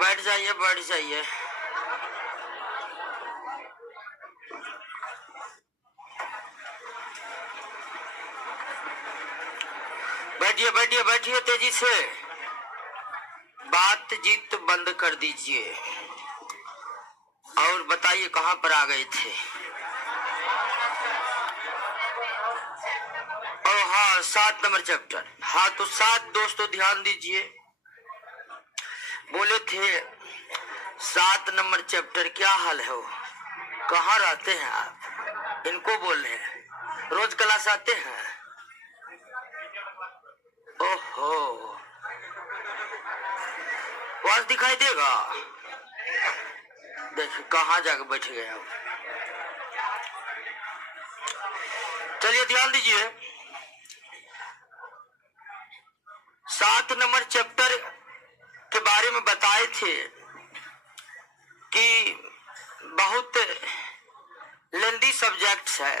बैठ जाइए, बैठ जाइए। बैठिए बैठिए बैठिए, तेजी से। बातचीत बंद कर दीजिए और बताइए कहाँ पर आ गए थे। और हाँ, 7 नंबर चैप्टर। हाँ तो 7 दोस्तों ध्यान दीजिए। बोले थे 7 नंबर चैप्टर, क्या हाल है? वो कहाँ रहते हैं आप? इनको बोल रहे हैं रोज क्लास आते हैं? ओहो, वास दिखाई देगा। देखिए कहाँ जाकर बैठ गए आप। चलिए ध्यान दीजिए। 7 नंबर चैप्टर के बारे में बताए थे कि बहुत लेंदी सब्जेक्ट्स है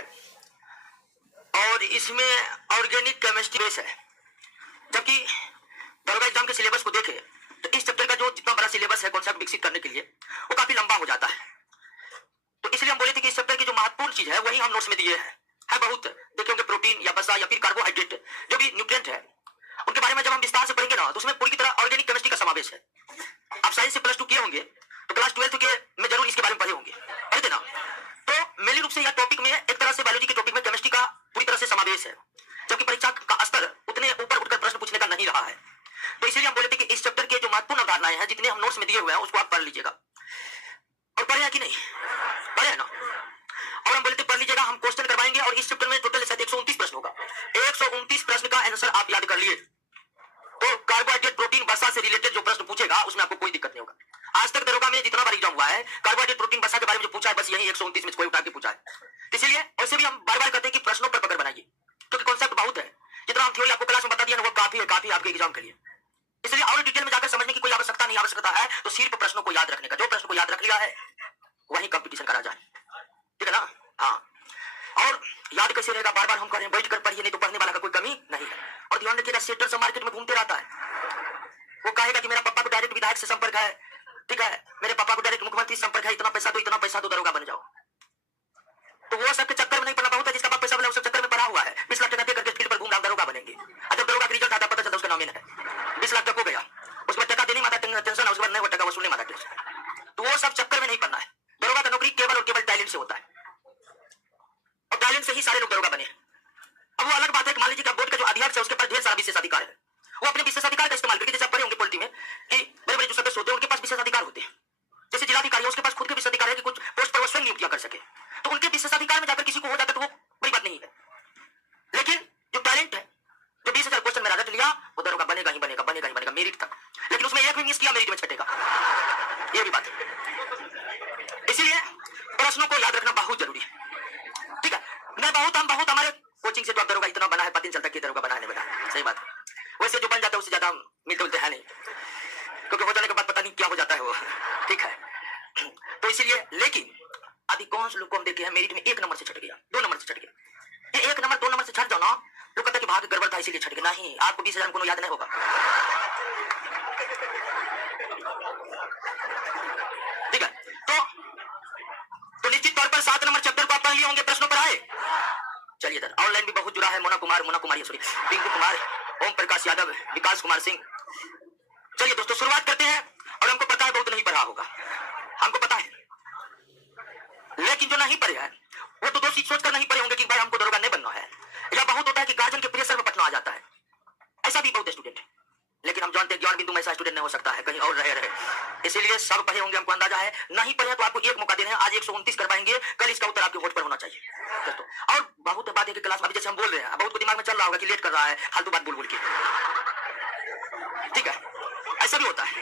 और इसमें ऑर्गेनिक केमिस्ट्री बेस है। जबकि दरोगा एग्जाम के सिलेबस को देखें तो इस चैप्टर का जो जितना बड़ा सिलेबस है कॉन्सेप्ट विकसित करने के लिए, वो काफी लंबा हो जाता है। तो इसलिए हम बोले थे कि इस चैप्टर की जो महत्वपूर्ण चीज है वही हम नोट्स में दिए हैं। है बहुत, देखे होंगे प्रोटीन या वसा या फिर कार्बोहाइड्रेट, जो भी न्यूट्रिएंट है उनके बारे में जब हम विस्तार से पढ़ेंगे ना तो उसमें पूरी तरह ऑर्गेनिक केमिस्ट्री का समावेश है। आप साइंस से +2 किए होंगे तो क्लास 12 के में जरूर इसके बारे में पढ़े होंगे, पढ़े थे ना? तो मेनली रूप से यह टॉपिक में एक तरह से बायोलॉजी के टॉपिक में केमिस्ट्री का पूरी तरह से समावेश है, जबकि परीक्षा का स्तर उतने ऊपर उठकर प्रश्न पूछने का नहीं रहा है। तो इसीलिए हम बोले थे कि इस चैप्टर के जो महत्वपूर्ण अवधारणाएं हैं जितने हम नोट्स में दिए हुए हैं उसको आप पढ़ लीजिएगा। और पढ़े हैं कि नहीं? पढ़े है ना? और हम बोले थे पढ़ लीजिएगा, हम क्वेश्चन करवाएंगे और इस चैप्टर में टोटल 129 प्रश्न होगा। 129 प्रश्न का आंसर आप याद कर लिए तो कार्बोहाइड्रेट, प्रोटीन, वसा से रिलेटेड जो प्रश्न पूछेगा उसमें आपको कोई दिक्कत नहीं होगा। आज तक दरोगा में जितना बार एग्जाम हुआ है कार्बोहाइड्रेट, प्रोटीन, वसा के बारे में जो पूछा है बस यही 129 में कोई उठा के पूछा है। इसलिए वैसे भी हम बार बार कहते हैं कि प्रश्नों पर पकड़ बनाइए, क्योंकि कॉन्सेप्ट बहुत है। जितना हम थ्योरी आपको क्लास में बता दिया ना वो काफी है, काफी आपके एग्जाम के लिए। इसलिए और डिटेल में जाकर समझने की कोई आवश्यकता नहीं, आवश्यकता है तो सिर्फ प्रश्नों को याद रखने का। जो प्रश्न को याद रख लिया है वही कंपटीशन करा जाए, ठीक है ना? हाँ, और याद कैसे रहेगा? बार बार हम कह रहे हैं बैठ कर पढ़िए, नहीं तो पढ़ने वाला का कोई कमी नहीं है। और ध्यान रखिएगा, सेटर से मार्केट में घूमते रहता है, वो कहेगा कि मेरा पापा को डायरेक्ट विधायक से संपर्क है, ठीक है, मेरे पापा को डायरेक्ट मुख्यमंत्री से संपर्क है, इतना पैसा दो दरोगा बन जाओ। तो वो सबके चक्कर में नहीं पढ़ना, बहुत है जिसका बाप पैसा वाला उस चक्कर में पढ़ा हुआ है। 20 लाख टका दे करके फील्ड पर घूम रहा दरोगा बनेंगे। जब दरोगा का रिजल्ट आता पता चलता उसका नाम है 20 लाख तक हो गया, उसके बाद टका देने माता टेंशन, उसके बाद नहीं वो टका वसूलने माता टेंशन। तो वो सब चक्कर में नहीं पढ़ना है। दरोगा का नौकरी केवल और केवल टैलेंट से होता है और टैलेंट से ही सारे लोग दरोगा बने। अब वो अलग बात है कि मान लीजिए बोर्ड का जो अध्यक्ष है उसके पास ढेर सारा विशेषाधिकार है, वो अपने विशेषाधिकार का इस्तेमाल करके, जैसे आप पढ़े होंगे पॉलिटी में कि बड़े बड़े जो सदस्य होते हैं उनके पास विशेषाधिकार होते हैं। जैसे जिलाधिकारी है उसके पास खुद के विशेषाधिकार है कि कुछ पोस्ट पर वो स्वयं नियुक्तियां कर सके, तो उनके विशेषाधिकार में जाकर किसी को हो जाता तो वो बड़ी बात नहीं है। लेकिन जो टैलेंट है, जो 20,000 क्वेश्चन में रट लिया, वो दरोगा बनेगा ही बनेगा, बनेगा ही बनेगा मेरिट तक। लेकिन उसमें एक भी मिस किया मेरिट में छटेगा, ये भी बात है। इसीलिए प्रश्नों को याद रखना बहुत जरूरी है, ठीक है? हम बहुत हमारे कोचिंग से जो दरोगा इतना बना है, पता नहीं चलता कि दरोगा बना नहीं बना, सही बात है। वैसे जो बन जाता है उससे ज्यादा मिलते जुलते है नहीं, क्योंकि हो जाने के बाद पता नहीं क्या हो जाता है वो, ठीक है? तो इसीलिए, लेकिन अधिकांश लोग को हम देखे हैं मेरिट में 1 नंबर से छट गया, 2 नंबर से छट गया। ये 1 नंबर 2 नंबर से छट जाओ ना, लोग कहते हैं कि भाग्य गड़बड़ था इसीलिए छट गया। नहीं, आपको 20,000 को याद नहीं होगा, ठीक है? तो निश्चित तौर पर 7 नंबर चैप्टर को आप पढ़ लिए होंगे, प्रश्नों पर आए। चलिए इधर ऑनलाइन भी बहुत जुड़ा है, मोना कुमारी सॉरी, पिंकू कुमार, ओम प्रकाश यादव, विकास कुमार सिंह। चलिए दोस्तों शुरुआत करते हैं। और हमको पता है बहुत नहीं पढ़ा होगा, हमको पता है, लेकिन जो नहीं पढ़े हैं वो तो दोषी सोचकर नहीं पढ़े होंगे कि भाई हमको दरोगा नहीं बनना है, या बहुत होता है कि गार्जियन के प्रेशर में पढ़ना आ जाता है। ऐसा भी बहुत स्टूडेंट है, लेकिन हम जानते हैं ज्ञान बिंदु में ऐसा स्टूडेंट नहीं हो सकता है, कहीं और रहे। इसीलिए सब पढ़े होंगे, हमको अंदाजा है। नहीं पढ़े तो आपको एक मौका देना है, आज 129 करवाएंगे, कल इसका उत्तर आपके वोट पर होना चाहिए दोस्तों। और बहुत बात है कि क्लास में जैसे हम बोल रहे हैं, बहुत को दिमाग में चल रहा होगा कि लेट कर रहा है, फालतू बात बोल के, ठीक है? ऐसा भी होता है,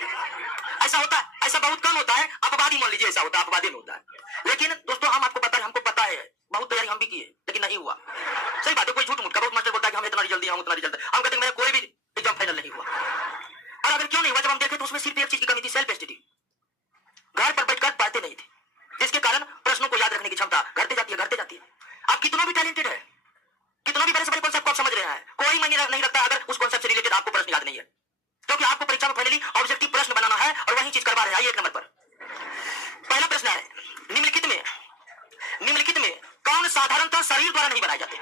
ऐसा होता है, ऐसा बहुत कम होता है, अपवादी मान लीजिए, ऐसा होता है, अपवादी में होता है। लेकिन दोस्तों हम आपको पता है, हमको पता है, बहुत तैयारी हम भी किए लेकिन नहीं हुआ, सही बात है। कोई झूठ मूठ का बहुत मास्टर बोलता है कि हम जितना रिजल्ट दिया उतना रिजल्ट। हम कहते हैं मेरा कोई भी एग्जाम फाइनल नहीं हुआ। और अगर क्यों नहीं हुआ, जब हम देखे तो उसमें सिर्फ एक चीज की कमी थी, सेल्फ स्टडी। घर पर बैठकर पढ़ते नहीं थे, जिसके कारण प्रश्नों को याद रखने की क्षमता घटते जाती है। आप कितना भी टैलेंटेड है, कितना भी बड़े से बड़े कॉन्सेप्ट को आप समझ रहे हैं, कोई मायने नहीं रखता अगर उस कॉन्सेप्ट से रिलेटेड आपको प्रश्न याद नहीं है, क्योंकि आपको परीक्षा में फाइनली ऑब्जेक्टिव प्रश्न बनाना है और वही चीज करवा रहे हैं। आइए एक नंबर पर पहला प्रश्न है, निम्नलिखित में कौन साधारणतः शरीर द्वारा नहीं बनाए जाते?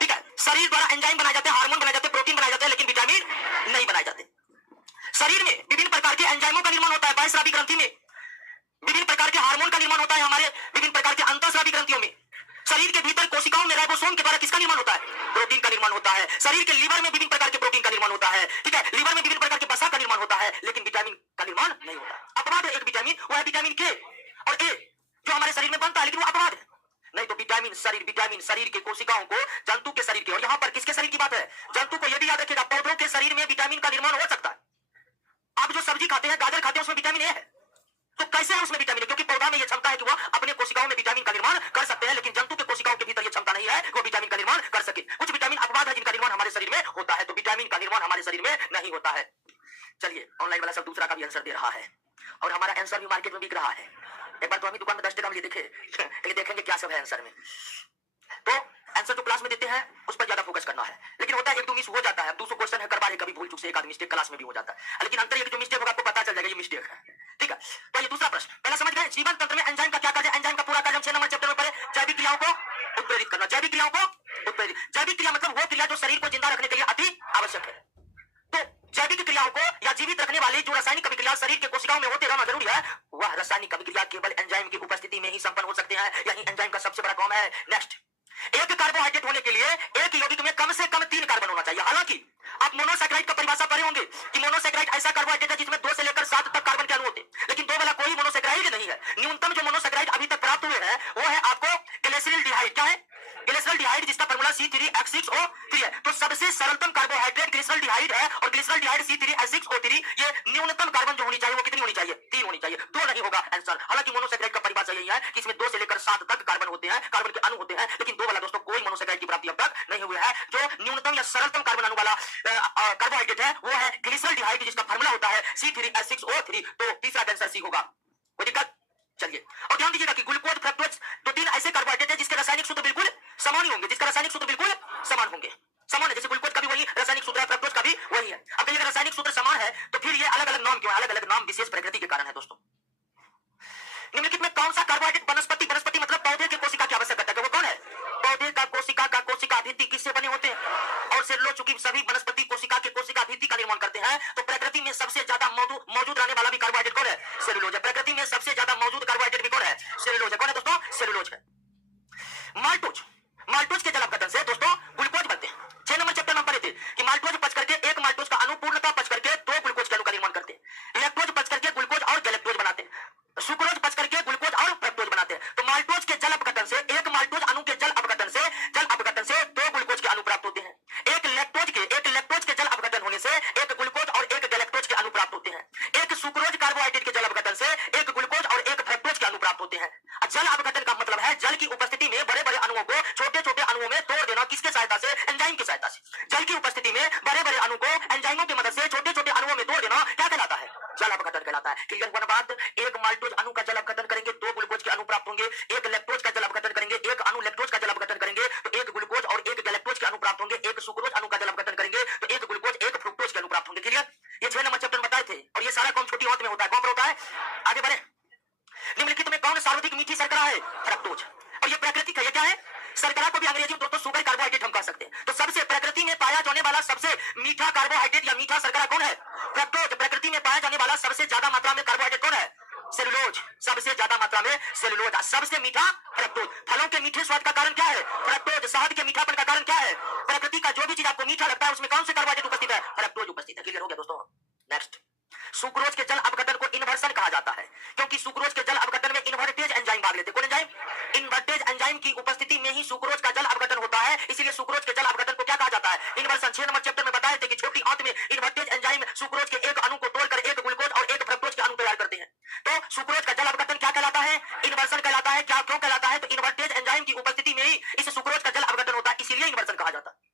ठीक है, शरीर द्वारा एंजाइम बनाए जाते हैं, हार्मोन बनाए जाते हैं, प्रोटीन बनाए जाते हैं, लेकिन विटामिन नहीं बनाए जाते। शरीर में विभिन्न प्रकार के एंजाइमों का निर्माण होता है, बाह्यस्रावी ग्रंथि में विभिन्न प्रकार के हार्मोन का निर्माण होता है, हमारे विभिन्न प्रकार के अंतःस्रावी ग्रंथियों में। शरीर के भीतर कोशिकाओं में राइबोसोम के द्वारा किसका निर्माण होता है? प्रोटीन का निर्माण होता है। शरीर के लीवर में विभिन्न प्रकार के प्रोटीन का निर्माण होता है, ठीक है, लीवर में विभिन्न प्रकार के वसा का निर्माण होता है, लेकिन विटामिन का निर्माण नहीं होता। अपवाद है एक विटामिन, वो है विटामिन के और ए, जो हमारे शरीर में बनता है, लेकिन वो अपवाद है। नहीं तो विटामिन शरीर के कोशिकाओं को, जंतु के शरीर के, और यहाँ पर किसके शरीर की बात है? जंतु को। यदि याद रखिएगा, पौधों के शरीर में विटामिन का निर्माण हो सकता है। आप जो सब्जी खाते हैं, गाजर खाते हैं, उसमें विटामिन ए है, तो कैसे है उसमें विटामिन ए? क्योंकि पौधा में यह क्षमता है कि वह अपने कोशिकाओं में विटामिन का निर्माण कर सकते हैं, लेकिन जंतु के कोशिकाओं के भीतर यह क्षमता नहीं है कि वो विटामिन का निर्माण कर सके। कुछ विटामिन अपवाद है जिनका निर्माण हमारे शरीर में होता है, तो विटामिन का निर्माण हमारे शरीर में नहीं होता है। चलिए, ऑनलाइन वाला सब दूसरा का भी आंसर दे रहा है और हमारा आंसर भी मार्केट में बिक रहा है। एक बार तो हम दुकान में 10 टका में देखेंगे क्या सब है आंसर में। तो आंसर जो क्लास में देते हैं उस पर ज्यादा फोकस करना है, लेकिन होता है एक दो मिस हो जाता है। 200 क्वेश्चन है, करवा कभी भूल चूक से एक आध मिस्टेक क्लास में भी हो जाता है, लेकिन अंतर ये जो मिस्टेक होगा आपको पता चल जाएगा ये मिस्टेक है। ठीक है, तो ये दूसरा प्रश्न पहला समझ गए। जीवन तंत्र में एंजाइम का क्या कार्य है? एंजाइम का पूरा कार्य 6 नंबर चैप्टर में पढ़े। जैविक क्रियाओं को उत्प्रेरित करना। जैविक क्रियाओं को उत्प्रेरित, जैविक क्रिया मतलब वो क्रिया जो शरीर को जिंदा रखने के लिए अति आवश्यक है। तो जैविक क्रियाओं को या जीवित रखने वाली जो रासायनिक अभिक्रिया शरीर के कोशिकाओं में होते रहना जरूरी है, वह रासायनिक अभिक्रिया केवल एंजाइम की उपस्थिति में ही संपन्न हो सकते हैं। यही एंजाइम का सबसे बड़ा काम है। नेक्स्ट, एक कार्बोहाइड्रेट होने के लिए एक यौगिक में कम से कम 3 कार्बन होना चाहिए। हालांकि आप मोनोसैकेराइड का परिभाषा पढ़े होंगे कि मोनोसैकेराइड ऐसा कार्बोहाइड्रेट है जिसमें 2 से लेकर 7 तक कार्बन के अणु होते हैं, लेकिन 2 वाला कोई मोनोसैकेराइड नहीं है। न्यूनतम जो मोनोसैकेराइड अभी तक प्राप्त हुए हैं वो है आपको ग्लिसरॉल्डिहाइड। क्या है? ग्लिसरॉल्डिहाइड, जिसका फार्मूला C3H6O3 है। तो सबसे सरलतम कार्बोहाइड्रेट ग्लिसरॉल्डिहाइड है और ग्लिसरॉल्डिहाइड C3H6O3, ये न्यूनतम कार्बन जो होनी चाहिए वो कितनी होनी चाहिए? 3 होनी चाहिए, 2 नहीं होगा आंसर। हालांकि मोनोसैकेराइड का परिभाषा यही है कि इसमें 2 से लेकर 7 तक कार्बन होते हैं, कार्बन के अणु होते हैं, लेकिन 2 वाला दोस्तों कोई मोनोसैकेराइड की प्राप्ति अब तक नहीं हुई है। जो न्यूनतम या सरलतम कार्बन अणु वाला कार्बोहाइड्रेट है वो है ग्लिसरॉल्डिहाइड, जिसका फार्मूला होता है C3H6O3। तो तीसरा आंसर सी होगा। कोई दिक्कत? चलिए, और ध्यान दीजिएगा कि ग्लूकोज, फ्रक्टोज, तो 3 ऐसे कार्बोहाइड्रेट हैं जिसके रासायनिक सूत्र बिल्कुल समान होंगे, समान होंगे। समान है, जैसे ग्लूकोज का भी वही रासायनिक सूत्र है, फ्रक्टोज का भी वही है। अब ये रासायनिक सूत्र समान है तो फिर ये अलग अलग नाम क्यों है? अलग अलग नाम विशेष प्रकृति के कारण है दोस्तों। निम्नलिखित में कौन सा कार्बोहाइड्रेट वनस्पति मतलब पौधे की कोशिका की आवश्यक है? वो कौन है? पौधे का कोशिका भित्ति किससे बने होते हैं? और सेलुलोज, चूंकि सभी वनस्पति कोशिका के कोशिका भित्ति का निर्माण करते हैं, तो प्रकृति में सबसे ज्यादा मौजूद रहने वाला भी कार्बोहाइड्रेट कौन है? सेलुलोज है। प्रकृति में सबसे ज्यादा मौजूद कार्बोहाइड्रेट भी कौन है? सेलुलोज है। कौन है दोस्तों? सेलुलोज है। माल्टोज के जल अपघटन से दोस्तों ग्लूकोज बनते हैं। 6 नंबर चैप्टर में पढ़े थे कि माल्टोज पच करके एक माल्टोज का अणु पूर्णतः पच करके 2 ग्लूकोज के अणु का निर्माण करते हैं। लैक्टोज पच करके ग्लूकोज और गैलेक्टोज बनाते हैं। सुक्रोज पच करके ग्लूकोज और फ्रक्टोज बनाते हैं। तो माल्टोज के जल अपघटन से, एक माल्टोज अणु के जल अपघटन से 2 ग्लूकोज के अणु प्राप्त होते हैं। एक लैक्टोज के जल अपघटन होने से 1 ग्लूकोज और 1 गैलेक्टोज के अणु प्राप्त होते हैं। एक सुक्रोज कार्बोहाइड्रेट के जल अपघटन से 1 ग्लूकोज और 1 फ्रक्टोज के अणु प्राप्त होते हैं। जल अपघटन का मतलब है जल की उपस्थिति में बड़े बड़े अणुओं को छोटे छोटे अणुओं में तोड़ देना। किसके सहायता से? एंजाइम की सहायता से। जल की उपस्थिति में बड़े बड़े अणु को एंजाइमों की मदद से छोटे छोटे अणुओं में तोड़ देना क्या कहलाता है? जल अपघटन कहलाता है। क्लियर हुआ बात? एक माल्टोज अणु का जल अपघटन करेंगे 2 ग्लूकोज के अणु प्राप्त होंगे। एक लैक्टोज का जल अपघटन करेंगे, 1 अणु लैक्टोज का जल अपघटन करेंगे तो 1 ग्लूकोज और 1 गैलेक्टोज के अणु प्राप्त होंगे। 1 सुक्रोज अणु का जल अपघटन करेंगे तो 1 ग्लूकोज 1 फ्रुक्टोज के अणु प्राप्त होंगे। क्लियर? ये 6 नंबर चैप्टर में बताए थे और ये सारा काम छोटी औत में होता है। कौन पर होता है? आगे बढ़े। निम्नलिखित में कौन सर्वाधिक मीठी शर्करा है? फ्रक्टोज। और ये प्राकृतिक है। ये क्या है? शर्करा को भी अंग्रेजी में दोस्तों शुगर कार्बोहाइड्रेट हम कह सकते हैं। तो सबसे प्रकृति में पाया जाने वाला सबसे मीठा कार्बोहाइड्रेट या मीठा शर्करा कौन है? फ्रक्टोज। प्रकृति में पाया जाने वाला सबसे ज्यादा मात्रा में कार्बोहाइड्रेट कौन है? सेलुलोज। सबसे ज्यादा मात्रा में सेलुलोज। सबसे मीठा फ्रक्टोज। फलों के मीठे स्वाद का कारण क्या है? फ्रक्टोज। शहद के मीठापन का कारण क्या है? प्रकृति का जो भी चीज आपको मीठा लगता है उसमें कौन से कार्बोहाइड्रेट उपस्थित है? फ्रक्टोज उपस्थित है। क्लियर हो गया दोस्तों? नेक्स्ट, सुक्रोज के जल अपघटन को इन्वर्सन कहा जाता है क्योंकि सुक्रोज के जल अपघटन में इन्वर्टेज एंजाइम भाग लेते हैं। कौन एंजाइम? इन्वर्टेज एंजाइम की उपस्थिति में ही सुक्रोज का जल अपघटन होता है, इसलिए सुक्रोज के जल अपघटन को क्या कहा जाता है? इन्वर्सन। 6 नंबर चैप्टर में बताए थे कि छोटी आंत में इन्वर्टेज एंजाइम सुक्रोज के 1 अणु को तोड़कर 1 ग्लूकोज और 1 फ्रक्टोज के अणु तैयार करते हैं। तो सुक्रोज का जल अपघटन क्या कहलाता है? इन्वर्सन कहलाता है। क्या क्यों कहलाता है? तो इन्वर्टेज एंजाइम की उपस्थिति में ही इस सुक्रोज का जल अपघटन होता है, इसीलिए इन्वर्सन कहा जाता है।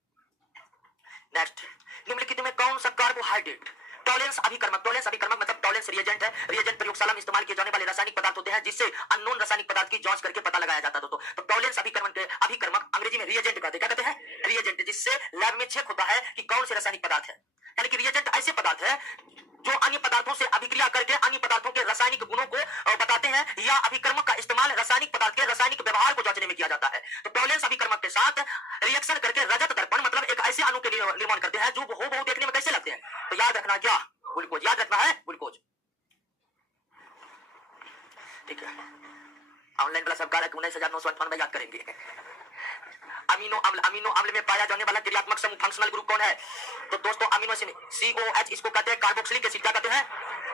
नेक्स्ट, निम्नलिखित में कौन सा कार्बोहाइड्रेट टॉलेंस अभिकर्मक मतलब टॉलेंस रिएजेंट है। रिएजेंट प्रयोगशाला में इस्तेमाल किए जाने वाले रासायनिक पदार्थ होते हैं जिससे अननोन रासायनिक पदार्थ की जांच करके पता लगाया जाता है दोस्तों। तो टॉलेंस अभिकर्मक अंग्रेजी में रिएजेंट कहते हैं। क्या कहते हैं? रिएजेंट, जिससे लैब में चेक होता है कि कौन से रासायनिक पदार्थ है। यानी कि रिएजेंट ऐसे पदार्थ है जो अन्य पदार्थों से अभिक्रिया करके अन्य पदार्थों के रासायनिक गुणों को बताते हैं, या अभिकर्मक का इस्तेमाल रासायनिक पदार्थ के रासायनिक व्यवहार को जांचने में किया जाता है। तो टॉलेंस अभिकर्मक के साथ रिएक्शन करके रजत दर्पण मतलब एक ऐसे अणु के निर्माण करते हैं जो हो देखने में कैसे लगते हैं। तो याद रखना क्या? ग्लूकोज। याद रखना है ग्लूकोज। ठीक है, ऑनलाइन वाला सब 19,998 याद करेंगे। अमीनो अम्ल में पाया जाने वाला क्रियात्मक समूह फंक्शनल ग्रुप कौन है? तो दोस्तों अमीनो एसिड COH, इसको कहते हैं कार्बोक्सिलिक एसिड। क्या कहते हैं?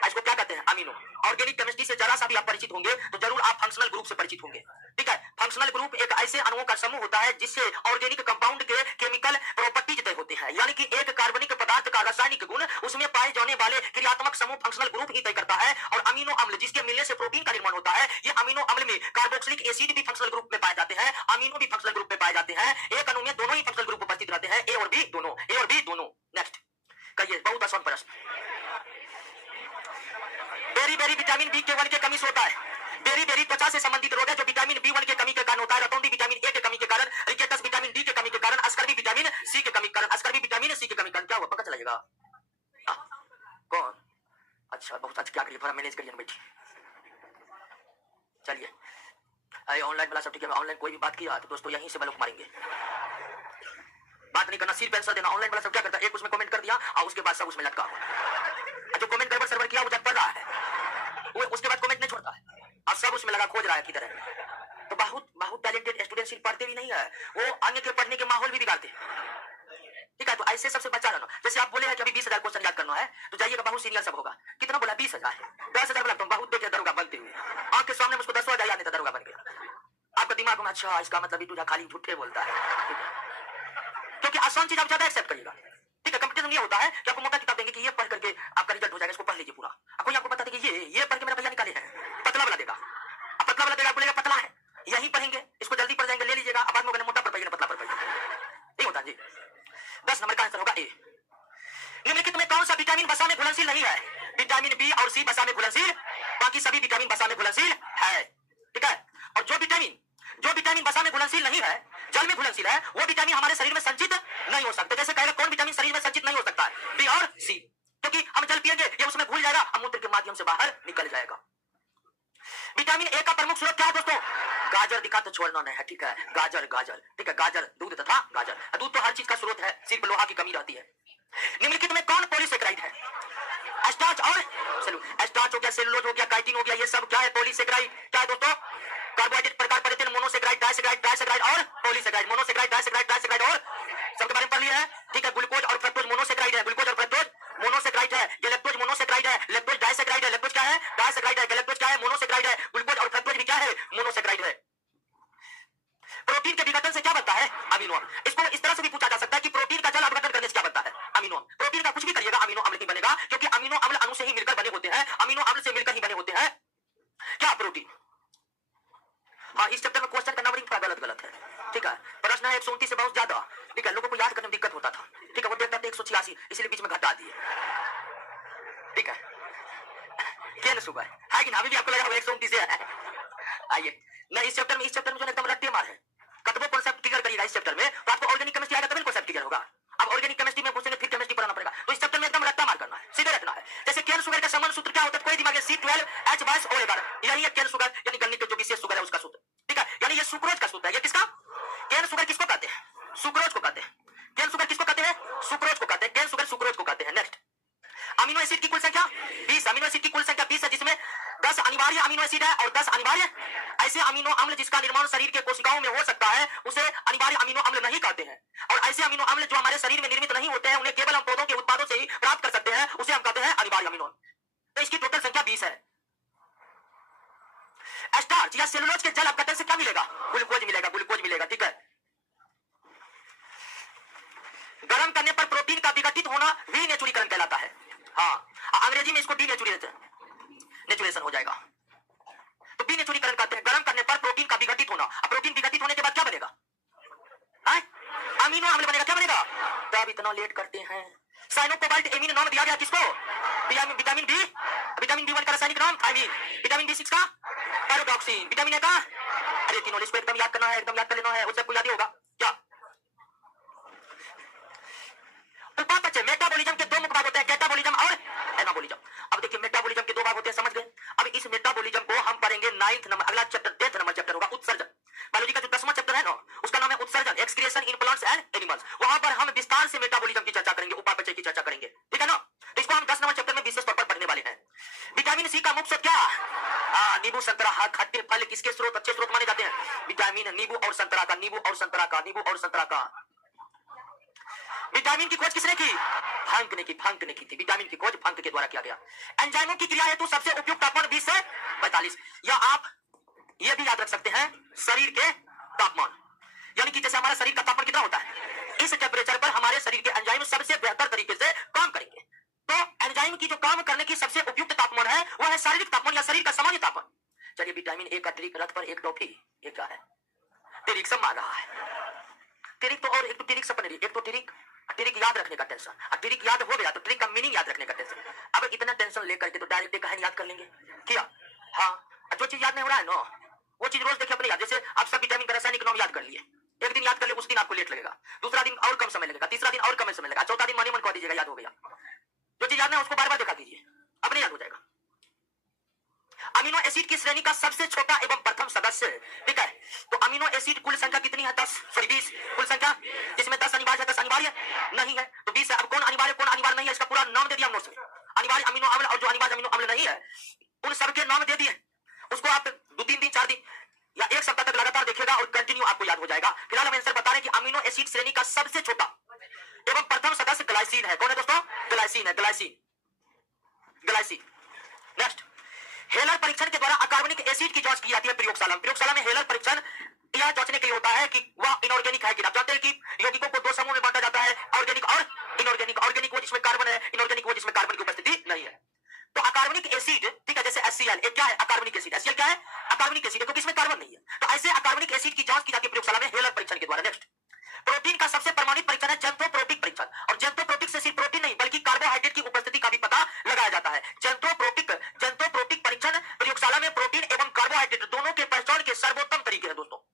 इसको क्या कहते हैं? अमीनो। ऑर्गेनिक केमिस्ट्री से जरा सा भी आप परिचित होंगे तो जरूर आप फंक्शनल ग्रुप से परिचित होंगे। ठीक है, फंक्शनल ग्रुप एक ऐसे अणुओं का समूह होता है जिससे ऑर्गेनिक कंपाउंड के केमिकल प्रॉपर्टीज तय होते हैं। यानी कि एक कार्बनिक पदार्थ का रासायनिक गुण उसमें पाए जाने वाले क्रियात्मक समूह फंक्शनल ग्रुप ही तय करता है। और अमीनो अम्ल जिसके मिलने से प्रोटीन का निर्माण होता है, ये अमीनो अम्ल में कार्बोक्सिलिक एसिड भी फंक्शनल ग्रुप में पाए जाते हैं, अमीनो भी फंक्शनल ग्रुप में पाए जाते हैं। एक अणु में दोनों ही फंक्शनल ग्रुप उपस्थित रहते हैं, ए और बी दोनों। नेक्स्ट कहिए, बहुत आसान प्रश्न। बेरी विटामिन B1 की कमी से होता है। बेरी त्वचा से संबंधित रोग है जो विटामिन B1 की कमी के कारण होता है। रतौंधी विटामिन A की कमी के कारण, रिकेटस विटामिन D की कमी के कारण, अस्कर्वी विटामिन C की कमी के कारण। क्या हुआ? पता चलेगा कौन? अच्छा, बहुत अच्छा, क्या करिए, थोड़ा मैनेज करिए ना बेटी। चलिए, अरे ऑनलाइन वाला सब ठीक है। ऑनलाइन कोई भी बात किया तो दोस्तों यहीं से ब्लॉक मारेंगे, बात नहीं करना, सिर्फ आंसर देना। ऑनलाइन वाला सब क्या करता है? एक उसमें कमेंट कर दिया और उसके बाद सब उसमें लटका। जो कमेंट गड़बड़ सर्वर किया वो जब पढ़ रहा है वो उसके बाद कमेंट नहीं छोड़ता है और सब उसमें लगा खोज रहा है किधर है। तो बहुत टैलेंटेड स्टूडेंट सिर्फ पढ़ते भी नहीं है, वो अन्य के पढ़ने के माहौल भी बिगाड़ते हैं। ठीक है, तो ऐसे सबसे बचा रहना। जैसे आप बोले हैं कि अभी 20,000 क्वेश्चन याद करना है तो जाइएगा, बहुत सीनियर सब होगा। कितना बोला? 20,000। 10,000 बोला, तुम बहुत देखे दरोगा बनते हुए, आंख के सामने मुझको 10,000 याद नहीं था, दरोगा बन गया। आपका दिमाग में अच्छा, इसका मतलब तुझा खाली झूठे बोलता है, क्योंकि आसान चीज आप ज्यादा एक्सेप्ट करिएगा। ठीक है, कंपटीशन ये होता है कि आपको मोटा किताब देंगे कि ये पढ़ करके आपका रिजल्ट हो जाएगा, इसको पढ़ लीजिए पूरा। कोई आपको बताते कि ये पढ़ के मेरा भैया निकाले हैं, पतला वाला देगा, पतला वाला देगा, बोलेगा पतला है, यही पढ़ेंगे, इसको जल्दी पढ़ जाएंगे, ले लीजिएगा। अब बाद में मोटा पढ़ पाइए, पतला पढ़ पाइए, नहीं होता जी। 10 नंबर का आंसर होगा ए। निम्नलिखित में कौन सा विटामिन वसा में घुलनशील नहीं है? विटामिन बी और सी वसा में घुलनशील, बाकी सभी विटामिन वसा में घुलनशील है। ठीक है, और जो विटामिन वसा में घुलनशील नहीं है, जल में घुलनशील है, वो विटामिन हमारे शरीर में संचित नहीं हो सकते। जैसे कहेगा कौन विटामिन शरीर में संचित नहीं हो सकता है? बी और सी, क्योंकि हम जल पिएंगे ये उसमें घुल जाएगा, मूत्र के माध्यम से बाहर निकल जाएगा। विटामिन ए का प्रमुख स्रोत क्या है दोस्तों? गाजर दिखा तो छोड़ना नहीं है। ठीक है, गाजर। ठीक है, गाजर, दूध तथा गाजर। दूध तो हर चीज का स्रोत है, सिर्फ लोहा की कमी रहती है। निम्नलिखित में कौन पॉलीसेकेराइड है? स्टार्च और स्टार्च हो गया, सेलुलोज हो गया, काइटिन हो गया, ये सब क्या है? पॉलीसेकेराइड। क्या है दोस्तों? कार्बोहाइड्रेट प्रकार पढ़े थे, मोनोसेकेराइड, डाइसेकेराइड और पॉलीसेकेराइड। मोनोसेकेराइड, डाइसेकेराइड और सबके बारे में पढ़ लिया है। ठीक है, ग्लूकोज और फ्रक्टोज मोनोसेकेराइड है, ग्लूकोज और फ्रक्टोज मोनोसेकेराइड है। ये लैक्टोज मोनोसेकेराइड है, लैक्टोज डाइसेकेराइड है। लैक्टोज क्या है? डाइसेकेराइड है। गैलेक्टोज क्या है? मोनोसेकेराइड है। ग्लूकोज और फ्रक्टोज भी क्या है? मोनोसेकेराइड है। प्रोटीन के विघटन से क्या बनता है? अमीनो अम्ल। इसको इस तरह से भी पूछा जा सकता है कि प्रोटीन का जल अपघटन करने से क्या बनता है? अमीनो अम्ल। प्रोटीन का कुछ भी करिएगा, अमीनो अम्ल नहीं बनेगा, क्योंकि अमीनो अम्ल अणु से ही मिलकर बने होते हैं, अमीनो अम्ल से मिलकर ही बने होते हैं क्या? प्रोटीन। हाँ, इस चैप्टर में क्वेश्चन का नंबरिंग थोड़ा गलत है। ठीक है, प्रश्न है 129 से बहुत ज्यादा। ठीक है, लोगों को याद करने में दिक्कत होता था। ठीक है, वो देखता था 186, इसलिए बीच में घटा दिए। ठीक है, केन सुगर है कि ना? अभी भी आपको लगा होगा 129 है। आइए ना, इस चैप्टर में जो एकदम रट्टे मार है, कतबो कॉन्सेप्ट क्लियर करिएगा इस चैप्टर में, तो आपको ऑर्गेनिक केमिस्ट्री आएगा तभी कॉन्सेप्ट क्लियर होगा। अब ऑर्गेनिक केमिस्ट्री में पूछेंगे फिर केमिस्ट्री पढ़ना पड़ेगा, तो इस चैप्टर में एकदम रट्टा मार करना है, सीधे रखना है। जैसे केन सुगर का समान सूत्र क्या होता है? कोई दिमाग C12H22O11, यही है केन सुगर, यानी गन्ने के जो विशेष सुगर है उसका सूत्र। ठीक है, यानी ये सुक्रोज का सूत्र है। ये किसका? केन सुगर किसको कहते हैं? सुक्रोज को कहते हैं। केन सुगर किसको कहते हैं? सुक्रोज को कहते हैं। केन सुगर सुक्रोज को कहते हैं। नेक्स्ट, अमीनो एसिड की कुल संख्या 20। अमीनो एसिड की कुल संख्या 20 है, जिसमें 10 अनिवार्य अमीनो एसिड है और 10 अनिवार्य। ऐसे अमीनो अम्ल जिसका निर्माण शरीर के कोशिकाओं में हो सकता है उसे अनिवार्य अमीनो अम्ल नहीं कहते हैं, और ऐसे अमीनो अम्ल जो हमारे शरीर में निर्मित नहीं होते हैं, उन्हें केवल हम पौधों के उत्पादों से ही प्राप्त कर सकते हैं, उसे हम कहते हैं अनिवार्य अमीनो अम्ल। तो इसकी टोटल संख्या 20 है। स्टार्च या सेलुलोज के जल अपघटन से क्या मिलेगा? ग्लूकोज मिलेगा। ठीक है, गर्म करने पर प्रोटीन का विघटित होना विनेचुरीकरण कहलाता है। हाँ, अंग्रेजी में इसको डीनेचुरेशन हो जाएगा, तो विनेचुरीकरण कहते हैं। गर्म करने पर प्रोटीन का विघटित होना। अब प्रोटीन विघटित होने के बाद क्या बनेगा? अमीनो अम्ल बनेगा, क्या बनेगा? तब इतना लेट करते हैं। साइनोकोबाल्ट एमीन नाम दिया गया किसको? Vitamin B, vitamin B one का रासायनिक नाम थायमीन, विटामिन बी सिक्स का पैरोडॉक्सिन, विटामिन ए का, अरे तीनों इसको एकदम याद करना है, एकदम याद कर लेना है, उससे आपको याद ही होगा क्या? उपापचय, मेटाबॉलिज्म के दो मुख्य भाग होते हैं, कैटाबॉलिज्म और एनाबॉलिज्म। अब देखिए मेटाबॉलिज्म के दो भाग होते हैं, समझ गए? अब इस मेटाबॉलिज्म को हम पढ़ेंगे 9th नंबर, अगला चैप्टर 10th नंबर चैप्टर होगा उत्सर्जन। बायोलॉजी का जो 10वां चैप्टर है ना, उसका नाम है उत्सर्जन, excretion in plants and animals. वहां पर हम विस्तार से मेटाबॉलिज्म की चर्चा करेंगे, उपापचय की चर्चा करेंगे, ठीक है ना? तो इसको हम 10 नंबर चैप्टर में विशेष तौर पर पढ़ने वाले हैं। विटामिन सी का मुख्य स्रोत क्या? नींबू संतरा, खट्टे फल किसके स्रोत, अच्छे स्रोत माने जाते हैं? विटामिन नींबू और संतरा का, नींबू और संतरा का, नींबू और संतरा का। विटामिन की खोज किसने की? भांक ने की, भांक ने की थी। विटामिन की खोज भांक के द्वारा किया गया। एंजाइमों की क्रिया हेतु सबसे उपयुक्त तापमान 20 से 45, या आप ये भी याद रख सकते हैं शरीर के तापमान, यानी कि जैसे हमारा शरीर का तापमान कितना होता है, इस टेम्परेचर पर हमारे शरीर के एंजाइम सबसे बेहतर तरीके से काम करेंगे। तो एंजाइम की जो काम करने की सबसे उपयुक्त तापमान है वह है शारीरिक तापमान या शरीर का सामान्य तापमान। चलिए विटामिन ए का टिरिक रथ पर एक टॉफी, ये क्या है? टिरिक सब मांग रहा है। टिरिक तो और एक तो टिरिक सब पनीर, एक तो टिरिक याद रखने का टेंशन, और टिरिक याद हो गया तो टिरिक का मीनिंग याद रखने का टेंशन। अब इतना टेंशन लेकर के तो डायरेक्ट कहानी याद कर लेंगे क्या? हाँ, जो चीज याद नहीं हो रहा है ना, वो चीज रोज देखिए अपने याद। जैसे आप सब विटामिन का रासायनिक नाम याद कर लिए, एक दिन याद कर ले, उस दिन आपको लेट लगेगा, दूसरा दिन और कम समय लगेगा, तीसरा दिन और कम समय लगेगा, चौथा दिन मानी मन कह दीजिएगा याद हो गया। जो चीज याद नहीं उसको बार बार दिखा दीजिए, अपने याद हो जाएगा। अमीनो एसिड की श्रेणी का सबसे छोटा एवं प्रथम सदस्य, ठीक है? तो अमीनो एसिड कुल संख्या कितनी है? 10, सॉरी 20 कुल संख्या, जिसमें 10 अनिवार्य है, 10 अनिवार्य नहीं है, तो 20 है। अब कौन अनिवार्य कौन अनिवार्य नहीं है, इसका पूरा नाम दे दिया हम नोट्स में। अनिवार्य अमीनो अम्ल और जो अनिवार्य अमीनो अम्ल नहीं है, उन सबके नाम दे दिए। उसको आप 2-3 दिन 4 दिन या एक सप्ताह तक लगातार देखिएगा और कंटिन्यू आपको याद हो जाएगा। फिलहाल हम आंसर बता रहे हैं कि अमीनो एसिड श्रेणी का सबसे छोटा एवं प्रथम सदस्य ग्लाइसिन है। कौन है दोस्तों? ग्लाइसिन है, ग्लाइसिन, ग्लाइसिन। नेक्स्ट, हेलर परीक्षण के द्वारा अकार्बनिक एसिड की जांच की जाती है प्रयोगशाला में। प्रयोगशाला में हेलर परीक्षण यह जांचने के लिए होता है कि वह इनऑर्गेनिक है कि आप जानते हैं कि यौगिकों को 2 समूह में बांटा जाता है, ऑर्गेनिक और इनऑर्गेनिक। ऑर्गेनिक वो जिसमें कार्बन है, इनऑर्गेनिक वो जिसमें कार्बन की उपस्थिति नहीं है। तो अकार्बनिक एसिड, ठीक है, जैसे HCl, एक क्या है? अकार्बनिक एसिड। HCl क्या है? अकार्बनिक एसिड है, क्योंकि इसमें कार्बन नहीं है। तो ऐसे अकार्बनिक एसिड की जांच की जाती है प्रयोगशाला में हेलर परीक्षण के द्वारा। नेक्स्ट, प्रोटीन का सबसे प्रमाणित परीक्षण है जेंथोप्रोटिक परीक्षण, और जेंथोप्रोटिक से सिर्फ प्रोटीन नहीं बल्कि कार्बोहाइड्रेट की उपस्थिति का भी पता लगाया जाता है। जेंथोप्रोटिक परीक्षण प्रयोगशाला में प्रोटीन एवं कार्बोहाइड्रेट दोनों के पहचान के सर्वोत्तम तरीके हैं दोस्तों।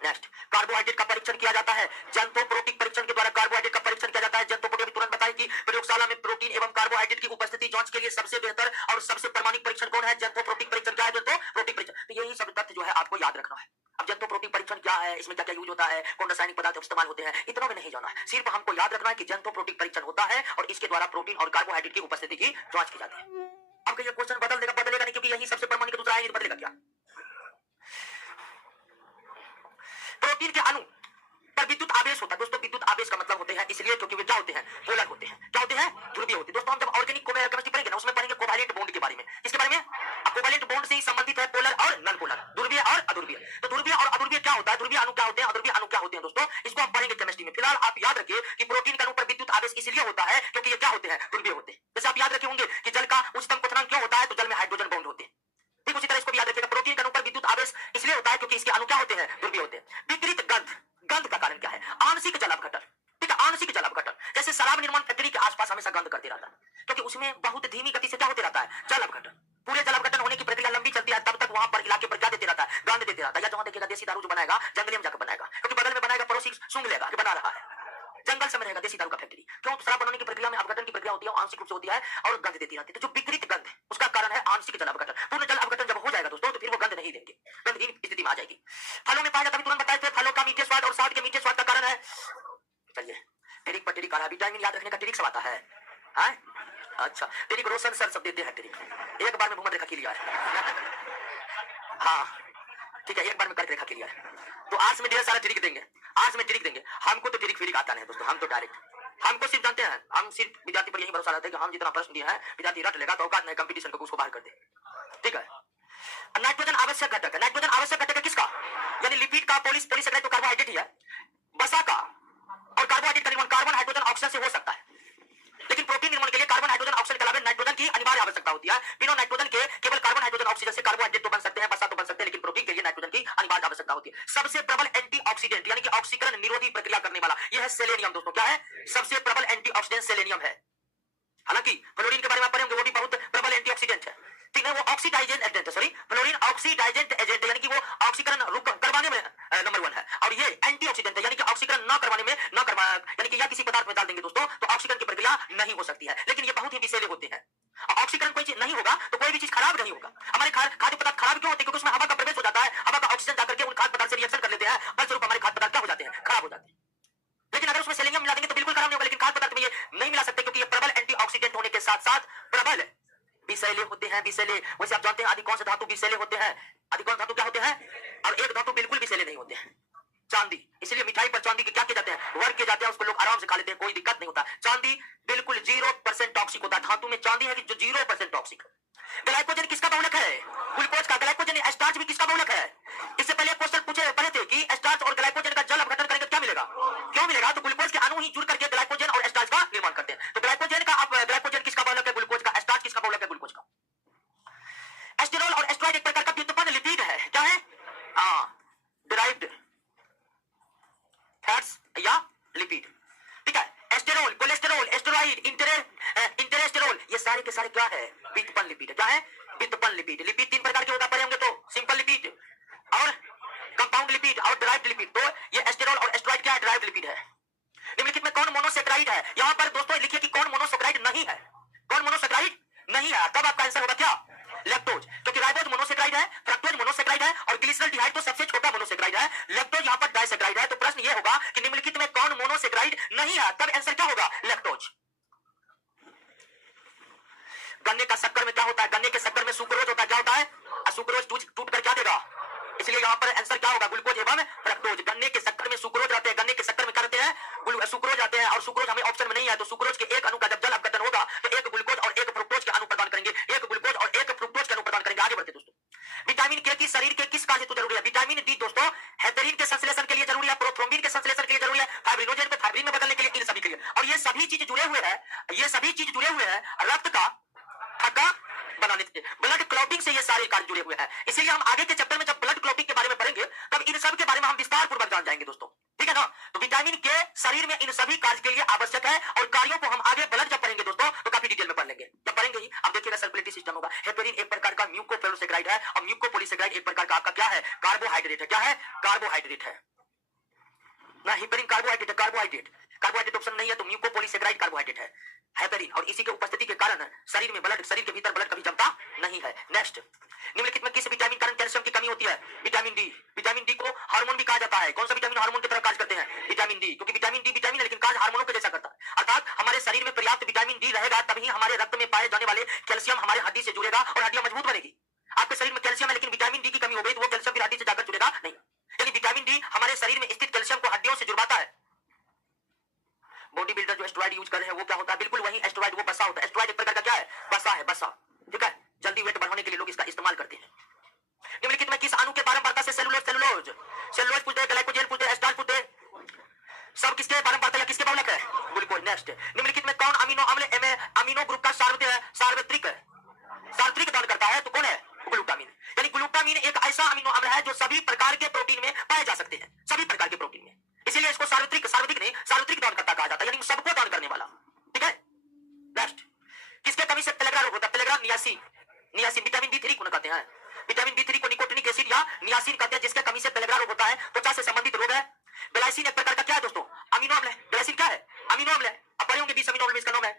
नेक्स्ट, कार्बोहाइड्रेट का परीक्षण किया जाता है जेंथोप्रोटिक परीक्षण के द्वारा। कार्बोहाइड्रेट का परीक्षण किया जाता है जेंथोप्रोटिक। तुरंत बताएं कि प्रयोगशाला में प्रोटीन एवं कार्बोहाइड्रेट की उपस्थिति जांच के लिए सबसे बेहतर और सबसे प्रमाणिक परीक्षण कौन है? जेंथोप्रोटिक परीक्षण। क्या है जेंथोप्रोटिक परीक्षण? तो यही सब तथ्य जो है आपको याद रखना है। अब जेंथोप्रोटिक परीक्षण क्या है, इसमें क्या क्या यूज होता है, कौन रासायनिक पदार्थ इस्तेमाल होते हैं, इतना भी नहीं जाना है। सिर्फ हमको याद रखना है कि जेंथोप्रोटिक परीक्षण होता है और इसके द्वारा प्रोटीन और कार्बोहाइड्रेट की उपस्थिति की जांच की जाती है। अब ये क्वेश्चन बदलेगा नहीं, क्योंकि यही सबसे प्रमाणिक दूसरा है, बदलेगा क्या? प्रोटीन के अणु पर विद्युत आवेश होता है दोस्तों। विद्युत आवेश का मतलब होते हैं इसलिए क्योंकि वे क्या होते हैं? पोलर होते हैं। क्या होते हैं? ध्रुवीय होते हैं। दोस्तों हम जब ऑर्गेनिक केमिस्ट्री पढ़ेंगे ना, उसमें पढ़ेंगे कोवैलेंट बॉन्ड के बारे में। किसके बारे में? कोवैलेंट बॉन्ड से ही संबंधित है पोलर और नॉन पोलर, ध्रुवीय और अध्रुवीय। तो ध्रुवीय और अध्रुवीय क्या होता है, ध्रुवीय अणु क्या होते हैं, अध्रुवीय अणु क्या होते हैं दोस्तों, इसको हम पढ़ेंगे केमिस्ट्री में। फिलहाल आप याद रखिए कि प्रोटीन के अणु पर विद्युत आवेश इसलिए होता है क्योंकि ये क्या होते हैं? ध्रुवीय होते हैं। जैसे आप याद रखे होंगे कि जल का उच्चतम क्वथनांक क्यों होता है, तो जल में हाइड्रोजन बॉन्ड होते हैं। ठीक उसी तरह इसको भी याद रखिएगा, प्रोटीन के अणु पर विद्युत आवेश इसलिए होता है क्योंकि इसके अणु क्या होते हैं? ध्रुवीय होते हैं। विपरीत गंध, गंध का कारण क्या है? आंशिक जल अपघटन। ठीक है, आंशिक जल अपघटन। जैसे शराब निर्माण फैक्ट्री के आसपास हमेशा गंध करते रहता है क्योंकि उसमें बहुत धीमी गति से क्या होते रहता है? जल अपघटन। पूरे जल अपघटन होने की प्रक्रिया लंबी चलती है, तब तक वहां पर इलाके पर क्या देते रहता है? गंध देते रहता है। या जहां देखिएगा देसी दारू जो बनाएगा जंगल में जाकर बनाएगा, क्योंकि बगल में बनाएगा पड़ोसी सूंघ लेगा कि बना रहा है। जंगल से रहेगा देसी दारू का फैक्ट्री। क्यों? तो शराब बनाने की प्रक्रिया में अपघटन की प्रक्रिया होती है, आंशिक रूप से होती है और गंध देती रहती है। तो जो विपरीत गंध है उसका कारण है आंशिक जल अपघटन। पूर्ण जल अपघटन जब हो जाएगा दोस्तों तो फिर वो गंध नहीं देंगे, गंध की स्थिति में आ जाएगी। फलों में पाया जाता है, तुरंत बताए थे, फलों का मीठे स्वाद और शहद के मीठे स्वाद का कारण है। चलिए टिरिक पर टिरिक आ रहा है, विटामिन याद रखने का टिरिक सब आता है। अच्छा, टिरिक रोशन सर सब देते हैं टिरिक। एक बार में भूमध्य रेखा क्लियर है। हाँ ठीक है, एक बार में कर्क रेखा क्लियर है। तो आर्ट्स में ढेर सारा टिरिक देंगे, आर्ट्स में टिरिक देंगे। हमको तो टिरिक फिरिक आता नहीं दोस्तों, हम तो डायरेक्ट, हमको सिर्फ जानते हैं, हम सिर्फ विद्यार्थी पर यही भरोसा रहता है कि हम जितना प्रश्न दिया है विद्यार्थी रट लेगा तो औकात नहीं कंपटीशन को उसको बाहर कर दे। ठीक है, नाइट्रोजन आवश्यक घटक है। नाइट्रोजन आवश्यक घटक है किसका? यानी लिपिड का, पॉलीसेकेराइड तो कार्बोहाइड्रेट ही है, वसा का और कार्बोहाइड्रेट का निर्माण कार्बन हाइड्रोजन ऑक्सीजन से हो सकता है। लेकिन प्रोटीन निर्माण के लिए कार्बन हाइड्रोजन ऑक्सीजन के अलावा नाइट्रोजन की अनिवार्य आवश्यकता होती है। बिना नाइट्रोजन के केवल कार्बन हाइड्रोजन ऑक्सीजन से कार्बोहाइड्रेट तो बन सकते हैं, वसा तो बन सकते हैं, लेकिन प्रोटीन के लिए नाइट्रोजन की अनिवार्य आवश्यकता होती है। सबसे प्रबल एंटीऑक्सीडेंट ऑक्सीडेंट यानी कि ऑक्सीकरण निरोधी प्रक्रिया करने वाला, यह है सेलेनियम दोस्तों। क्या है? सबसे प्रबल एंटीऑक्सीडेंट सेलेनियम है। हालांकि फ्लोरीन के बारे में आप पढ़ेंगे, वो भी बहुत प्रबल एंटीऑक्सीडेंट है, ठीक है। वो ऑक्सीडाइजेंट एजेंट है, सॉरी फ्लोरीन ऑक्सीडाइजेंट एजेंट यानी कि वो ऑक्सीकरण करवाने में नंबर 1 है, और ये एंटीऑक्सीडेंट है यानी कि ऑक्सीकरण न करवाने में यानी कि या किसी पदार्थ में डाल देंगे दोस्तों तो ऑक्सीकरण की प्रक्रिया नहीं हो सकती है, लेकिन ये बहुत ही विषैले होते हैं। ऑक्सीकरण कोई चीज नहीं होगा तो कोई भी चीज खराब नहीं होगा। हमारे खाद्य पदार्थ खराब क्यों होते हैं? क्योंकि उसमें हवा का प्रवेश हो जाता है, हवा का ऑक्सीजन जाकर के उन खाद्य पदार्थ से रिएक्शन कर लेते हैं, फलस्वरूप हमारे खाद्य पदार्थ क्या हो जाते हैं? खराब हो जाते हैं। लेकिन अगर उसमें सेलेनियम मिला देंगे तो बिल्कुल खराब नहीं होगा, लेकिन खाद्य पदार्थ में ये नहीं मिला सकते क्योंकि ये प्रबल एंटीऑक्सीडेंट होने के साथ साथ प्रबल विषैले होते हैं। विषैले वैसे आप जानते हैं अधिकांश धातु विषैले होते हैं। अधिकांश धातु क्या होते हैं? और एक धातु बिल्कुल विषैले नहीं होते हैं, चांदी। इसलिए मिठाई पर चांदी के क्या किए जाते हैं? वर्क किए जाते हैं, उसको लोग आराम से खा लेते हैं, कोई दिक्कत नहीं होता। चांदी बिल्कुल 0% टॉक्सिक होता है। धातु में चांदी है कि जो 0% टॉक्सिक। ग्लाइकोजन किसका बहुलक है? ग्लूकोज का। ग्लाइकोजन स्टार्च भी किसका बहुलक है? इससे पहले क्वेश्चन पूछे पढ़े थे कि स्टार्च और ग्लाइकोजन का जल अपघटन करेंगे क्या मिलेगा? क्यों मिलेगा? तो ग्लूकोज के अणु ही जुड़ करके ग्लाइकोजन और स्टार्च का निर्माण करते हैं। तो ग्लाइकोजन का ग्लाइकोजन किसका बहुलक है? ग्लूकोज का। स्टार्च किसका बहुलक है? ग्लूकोज का। एस्टेरॉल और एस्ट्रॉइड एक प्रकार का व्युत्पन्न लिपिड है। क्या है? डिराइव्ड फैट्स या लिपिड, ठीक है। एस्टेरॉल, कोलेस्टेरॉल, एस्टेरॉइड, इंटेरेस्टेरॉल, ये सारे के सारे क्या है? व्युत्पन्न लिपिड। क्या है? व्युत्पन्न लिपिड। लिपिड 3 प्रकार के होता है, पढ़े होंगे तो, सिंपल लिपिड और कंपाउंड लिपिड और डिराइव्ड लिपिड। तो ये एस्टेरॉल और एस्ट्रॉइड क्या है? डिराइव्ड लिपिड है। निम्नलिखित में कौन मोनोसेक्राइड है? यहां पर दोस्तों लिखिए कि कौन मोनोसेक्राइड नहीं है। कौन मोनोसेक्राइड नहीं है? तब आपका आंसर होगा क्या? लैक्टोज, क्योंकि राइबोज मोनोसेक्राइड है, फ्रक्टोज मोनोसेक्राइड है और ग्लिसरॉल्डिहाइड तो सबसे छोटा मोनोसेक्राइड है। लैक्टोज यहां पर डाइसेक्राइड है। तो प्रश्न यह होगा कि निम्नलिखित में कौन मोनोसेक्राइड नहीं है? तब आंसर क्या होगा? लैक्टोज। गन्ने का शक्कर में क्या होता है? गन्ने के शक्कर में सुक्रोज होता है। क्या होता है? सुक्रोज टूट कर क्या देगा? इसलिए यहां पर आंसर क्या होगा? ग्लूकोज एवं फ्रक्टोज। गन्ने के शक्कर में सुक्रोज रहते हैं, गन्ने के शक्कर में क्या रहते हैं? सुक्रोज आते हैं, और सुक्रोज हमें ऑप्शन में नहीं है। तो सुक्रोज के एक अणु का जब जल अपघटन होगा तो एक ग्लूकोज और एक फ्रुक्टोज के अणु प्रदान करेंगे, एक ग्लूकोज और एक फ्रुक्टोज के अणु प्रदान करेंगे। आगे बढ़ते दोस्तों। विटामिन के की शरीर के किस कार्य हेतु जरूरी है? विटामिन डी दोस्तों हेपेरिन के संश्लेषण के लिए जरूरी है, प्रोथ्रोम्बिन के संश्लेषण के लिए जरूरी है, फाइब्रिनोजेन को फाइब्रिन में बदलने के लिए, इन सभी के लिए। और ये सभी चीज जुड़े हुए हैं, ये सभी चीज जुड़े हुए हैं रक्त का थक्का बनाने से, ब्लड क्लॉटिंग से ये सारे कार्य जुड़े हुए हैं। इसीलिए हम आगे के चैप्टर में जब ब्लड क्लॉटिंग के बारे में पढ़ेंगे तब इन सब के बारे में हम विस्तार पूर्वक जान जाएंगे दोस्तों, ठीक है ना। तो विटामिन के शरीर में इन सभी कार्य के लिए आवश्यक है, और कार्यों को हम आगे ब्लड जब पढ़ेंगे दोस्तों तो काफी डिटेल में पढ़ लेंगे। जब पढ़ेंगे ही आप देखिएगा सर्कुलेटरी सिस्टम होगा। हेपेरिन एक प्रकार का म्यूकोपॉलीसेकेराइड है, और म्यूकोपॉलीसेकेराइड एक प्रकार का आपका क्या है? कार्बोहाइड्रेट है। क्या है? कार्बोहाइड्रेट है ना। हेपेरिन कार्बोहाइड्रेट है, कार्बोहाइड्रेट ऑप्शन नहीं है तो म्यूकोपॉलीसेकेराइड कार्बोहाइड्रेट है हेपेरिन, और इसी के उपस्थिति के कारण शरीर में ब्लड, शरीर के भीतर ब्लड कभी जमता नहीं है। नेक्स्ट, निम्नलिखित में किस विटामिन कारण कैल्शियम की कमी होती है? Vitamin D. विटामिन डी को हार्मोन भी कहा जाता है। कौन सा विटामिन हार्मोन की तरह कार्य करते हैं? विटामिन डी, क्योंकि विटामिन डी विटामिन है लेकिन कार्य हार्मोनों के जैसा करता है। अर्थात हमारे शरीर में पर्याप्त विटामिन डी रहेगा तभी हमारे रक्त में पाए जाने वाले कैल्शियम हमारे हड्डी से जुड़ेगा और हड्डियां मजबूत बनेगी। आपके शरीर में कैल्शियम है लेकिन विटामिन डी की कमी हो गई तो वो कैल्शियम फिर हड्डी से जाकर जुड़ेगा नहीं। यानी विटामिन डी हमारे शरीर में स्थित कैल्शियम को हड्डियों से जुड़वाता है। बॉडी बिल्डर जो एस्टेरॉइड यूज कर रहे हैं वो क्या होता है? बिल्कुल वही एस्टेरॉइड, वो बसा होता है। एस्टेरॉइड एक प्रकार का क्या है? बसा है, बसा, ठीक है। जल्दी वेट बढ़ाने के लिए लोग इसका इस्तेमाल करते हैं। निम्नलिखित में किस अणु के बारंबारता से सेलुलोज पूछते हैं, ग्लाइकोजेन पूछते हैं, स्टार्च पूछते हैं, सब किसके बारंबारता या किसके बहुलक है? ग्लूकोज। नेक्स्ट, निम्नलिखित में कौन अमीनो अम्ल अमीनो ग्रुप का सार्वत्रिक दान करता है? तो कौन है? ग्लूटामिन। यानी ग्लूटामिन एक ऐसा अमीनो अम्ल है जो सभी प्रकार के प्रोटीन में पाए जा सकते हैं, सभी प्रकार के प्रोटीन में, इसीलिए इसको सार्वत्रिक दानकर्ता कहा जाता है, यानी सबको दान करने वाला, ठीक है। नेक्स्ट, किसके कमी से पेलेग्रा रोग होता है? पेलेग्रा नियासिन विटामिन B3 को कहते हैं। विटामिन B3 को निकोटिनिक एसिड या नियासिन कहते हैं, जिसके कमी से पेलेग्रा रोग होता है। त्वचा से संबंधित रोग है। ग्लाइसिन एक प्रकार का क्या है दोस्तों? अमीनो अम्ल है। ग्लाइसिन क्या है? अमीनो अम्ल है। अब पढ़े होंगे 20 अमीनो अम्ल में इसका नाम है।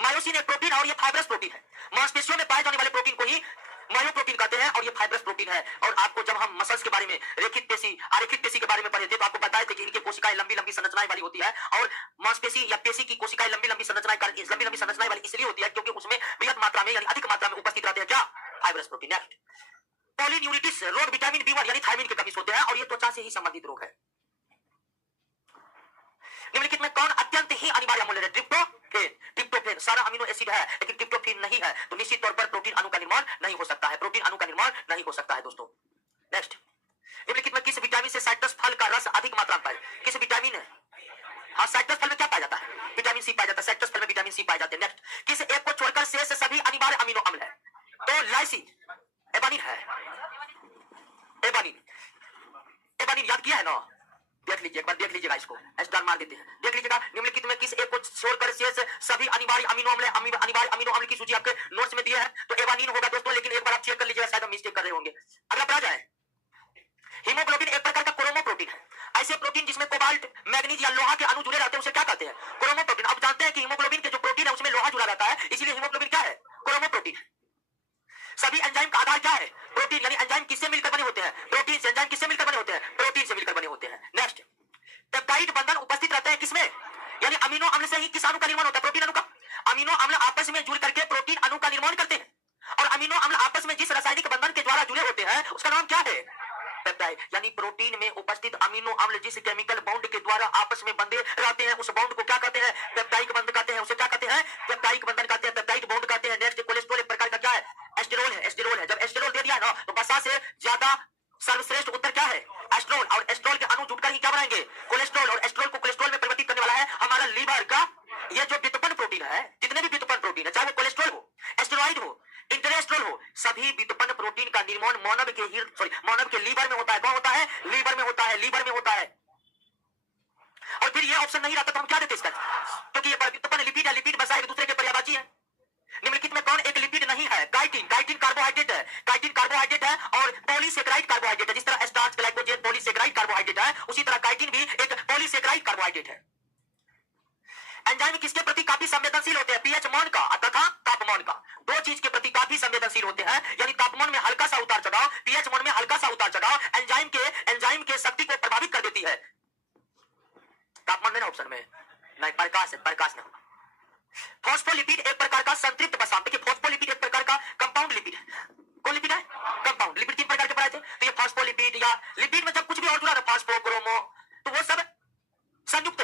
मायोसिन एक प्रोटीन और ये फाइब्रस प्रोटीन है। मांसपेशियों में पाए जाने वाले प्रोटीन को ही मायोप्रोटीन कहते हैं और ये फाइब्रस प्रोटीन है। और आपको जब हम मसल्स के बारे में, रेखित पेशी, आरेखित पेशी के बारे में पढ़े थे तो आपको बताए थे कि इनकी कोशिकाएं लंबी लंबी संरचनाएं वाली होती है, और मांसपेशी या पेशी की कोशिकाएं लंबी लंबी संरचनाएं वाली इसलिए होती है क्योंकि उसमें बृहद मात्रा में यानी अधिक मात्रा में उपस्थित रहते हैं क्या? Fibrous protein. नेक्स्ट, पॉलीन्यूरिटिस रोग विटामिन B1 यानी थायमिन की कमी से होते हैं और ये त्वचा से ही संबंधित रोग है। निम्नलिखित में कौन अत्यंत ही अनिवार्य अमूल्य है? ट्रिप्टोफेन सारा अमीनो एसिड है लेकिन ट्रिप्टोफेन नहीं है तो निश्चित तौर पर प्रोटीन अणु का निर्माण नहीं हो सकता है, दोस्तों। नेक्स्ट, निम्नलिखित में किस विटामिन से साइट्रस फल का रस अधिक मात्रा में पाया? किस विटामिन है? हाँ, साइट्रस फल में क्या पाया जाता है? विटामिन सी पाया जाता है। साइट्रस फल में विटामिन सी पाए जाते हैं। नेक्स्ट, किस एक को छोड़कर शेष सभी अनिवार्य अमीनो अम्ल है? तो लाइसिन, एबानिन है। एवानिन याद किया है ना? देख लीजिए, एक बार देख लीजिएगा, इसको स्टार मार देते हैं, देख लीजिएगा। निम्नलिखित में किस एक को छोड़कर शेष सभी अनिवार्य अमीनो अम्ल की सूची आपके नोट्स में दिया है, तो एवानिन होगा दोस्तों, लेकिन एक बार आप चेक कर लीजिएगा, शायद हम मिस्टेक कर रहे होंगे। अगला पढ़ा जाए। हीमोग्लोबिन एक प्रकार का क्रोमोप्रोटीन है। ऐसे प्रोटीन जिसमें कोबाल्ट, मैग्नीज या लोहा के अणु जुड़े रहते हैं उसे क्या कहते हैं? क्रोमोप्रोटीन। आप जानते हैं कि हीमोग्लोबिन के जो प्रोटीन है उसमें लोहा जुड़ा रहता है, इसीलिए हीमोग्लोबिन क्या है? क्रोमोप्रोटीन। सभी एंजाइम का आधार क्या है? प्रोटीन। यानी एंजाइम किससे मिलकर बने होते हैं? प्रोटीन से। एंजाइम किससे मिलकर बने होते हैं? प्रोटीन से मिलकर बने होते हैं। नेक्स्ट, पेप्टाइड बंधन उपस्थित रहते हैं किसमें? यानी अमीनो अम्ल से ही किस अणु का निर्माण होता है? प्रोटीन अणु का। अमीनो अम्ल आपस में जुड़ करके प्रोटीन अणु का निर्माण करते हैं, और अमीनो अम्ल आपस में जिस रासायनिक बंधन के द्वारा जुड़े होते हैं उसका नाम क्या है? पेप्टाइड। यानी प्रोटीन में उपस्थित अमीनो अम्ल जिस केमिकल बॉन्ड के द्वारा आपस में बंधे रहते हैं उस बॉन्ड को क्या कहते हैं? पेप्टाइड बंधन कहते हैं। उसे क्या कहते हैं? पेप्टाइड बंधन कहते हैं, पेप्टाइड बॉन्ड कहते हैं। नेक्स्ट, कोलेस्ट्रॉल एक प्रकार का क्या है? एस्टेरोल है। एस्टेरोल है। जब एस्टेरोल दे दिया है ना तो वसा से ज्यादा सर्वश्रेष्ठ उत्तर क्या है? एस्ट्रोल। और एस्ट्रोल के अणु जुड़कर ही क्या बनाएंगे? कोलेस्ट्रॉल। और एस्ट्रोल को कोलेस्ट्रॉल में परिवर्तित करने वाला है हमारा लीवर का ये जो व्युत्पन्न प्रोटीन है, जितने भी व्युत्पन्न प्रोटीन है, चाहे वो कोलेस्ट्रॉल हो, एस्टेरॉइड हो, इंटरेस्ट्रोल हो, सभी व्युत्पन्न प्रोटीन का निर्माण मानव के लीवर में होता है। कौन होता है? लीवर में होता है। लीवर में होता है। और फिर ये ऑप्शन नहीं रहता तो हम क्या देते इसका? क्योंकि ये व्युत्पन्न लिपिड है, लिपिड बसा एक दूसरे के पर्यायवाची है। निम्नलिखित में कौन एक लिपिड नहीं है? काइटिन। काइटिन कार्बोहाइड्रेट है। काइटिन कार्बोहाइड्रेट है और पॉलीसेकेराइड कार्बोहाइड्रेट है। जिस तरह स्टार्च, ग्लाइकोजेन पॉलीसेकेराइड कार्बोहाइड्रेट है, उसी तरह काइटिन भी एक पॉलीसेकेराइड कार्बोहाइड्रेट है। एंजाइम किसके प्रति काफी संवेदनशील होते हैं? पीएच मान का तथा तापमान का। दो चीज के प्रति काफी संवेदनशील होते हैं, यानी तापमान में हल्का सा उतार चढ़ाव, पीएच मान में हल्का सा उतार चढ़ाव एंजाइम के शक्ति को प्रभावित कर देती है। तापमान में ना ऑप्शन में नहीं, प्रकाश है, प्रकाश नहीं। फॉस्फोलिपिड एक प्रकार का संतृप्त वसा। देखिए, फॉस्फोलिपिड एक प्रकार का कंपाउंड लिपिड है। कौन लिपिड है? Compound lipid. 3 प्रकार के पढ़ाए थे, तो ये फॉस्फोलिपिड या लिपिड में जब कुछ भी और जुड़ा ना, फॉस्फो, क्रोमो, तो वो सब संयुक्त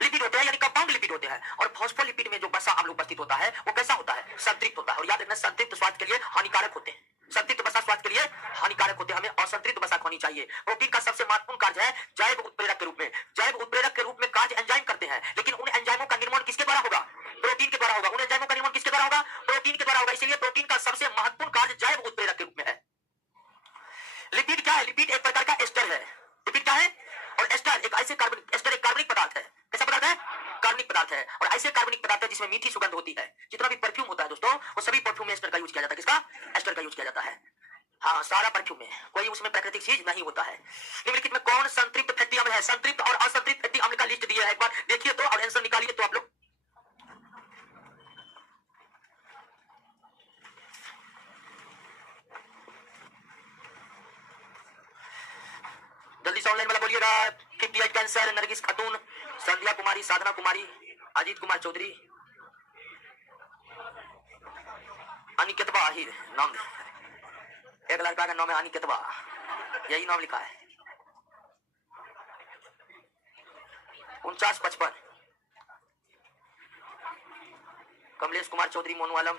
लिपिड होते हैं, यानी कंपाउंड लिपिड होते हैं। और फॉस्फोलिपिड में जो वसा अम्ल उपस्थित होता है वो कैसा होता है? संतृप्त होता है। और याद रखना, संतृप्त स्वास्थ्य के लिए हानिकारक होते हैं। संतृप्त वसा स्वास्थ्य के लिए हानिकारक होते हैं। हमें असंतृप्त वसा खानी चाहिए। प्रोटीन का सबसे महत्वपूर्ण कार्य है जैव उत्प्रेरक के रूप में। जैव उत्प्रेरक के रूप में कार्य एंजाइम करते हैं, लेकिन उन एंजाइमों का निर्माण किसके द्वारा होगा? प्रोटीन के द्वारा होगा। उन एंजाइमों का निर्माण किसके द्वारा होगा? प्रोटीन के द्वारा होगा। इसलिए प्रोटीन का सबसे महत्वपूर्ण कार्य जैव उत्प्रेरक के रूप में है। लिपिड क्या है? लिपिड एक प्रकार का एस्टर है। लिपिड क्या है? और एस्टर एक ऐसे एस्टर एक कार्बनिक पदार्थ है। कैसा पदार्थ है? कार्बनिक पदार्थ है। और ऐसे कार्बनिक पदार्थ है जिसमें मीठी सुगंध होती है। जितना भी परफ्यूम होता है दोस्तों, वो सभी परफ्यूम में एस्टर का यूज किया जाता है। किसका? एस्टर का यूज किया जाता है। हाँ, सारा परफ्यूम में, कोई उसमें प्राकृतिक चीज नहीं होता है। निम्नलिखित में कौन संतृप्त फैटी अम्ल है? संतृप्त और असंतृप्त फैटी अम्ल का लिस्ट दिया है, एक बार देखिए तो और आंसर निकालिए तो आप लोग। जल्दी से ऑनलाइन वाला बोलिएगा। 58 कैंसर, नरगिस खातून, संध्या कुमारी, साधना कुमारी, अजीत कुमार चौधरी, अनिकेतवा आहिर नाम, एक लड़का का नाम है अनिकेतवा, यही नाम लिखा है। 4955, कमलेश कुमार चौधरी, मोनू आलम।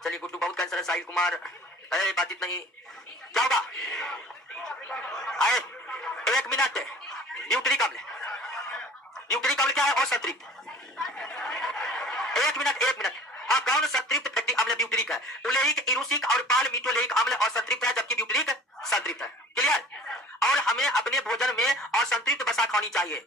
चलिए, गुड्डू बहुत कैंसर है, साहिल कुमार। अरे बातचीत नहीं, क्या होगा? आए 1 मिनट। न्यूट्रिक अम्ल, न्यूट्रिक अम्ल क्या है? असंतृप्त। 1 मिनट, 1 मिनट। हाँ, कौन संतृप्त फैटी अम्ल ब्यूटेरिक है? उलेइक, इरूसिक और पाल मिटोलेइक अम्ल असंतृप्त है, जबकि ब्यूटेरिक संतृप्त है। क्लियर? और हमें अपने भोजन में असंतृप्त वसा खानी चाहिए।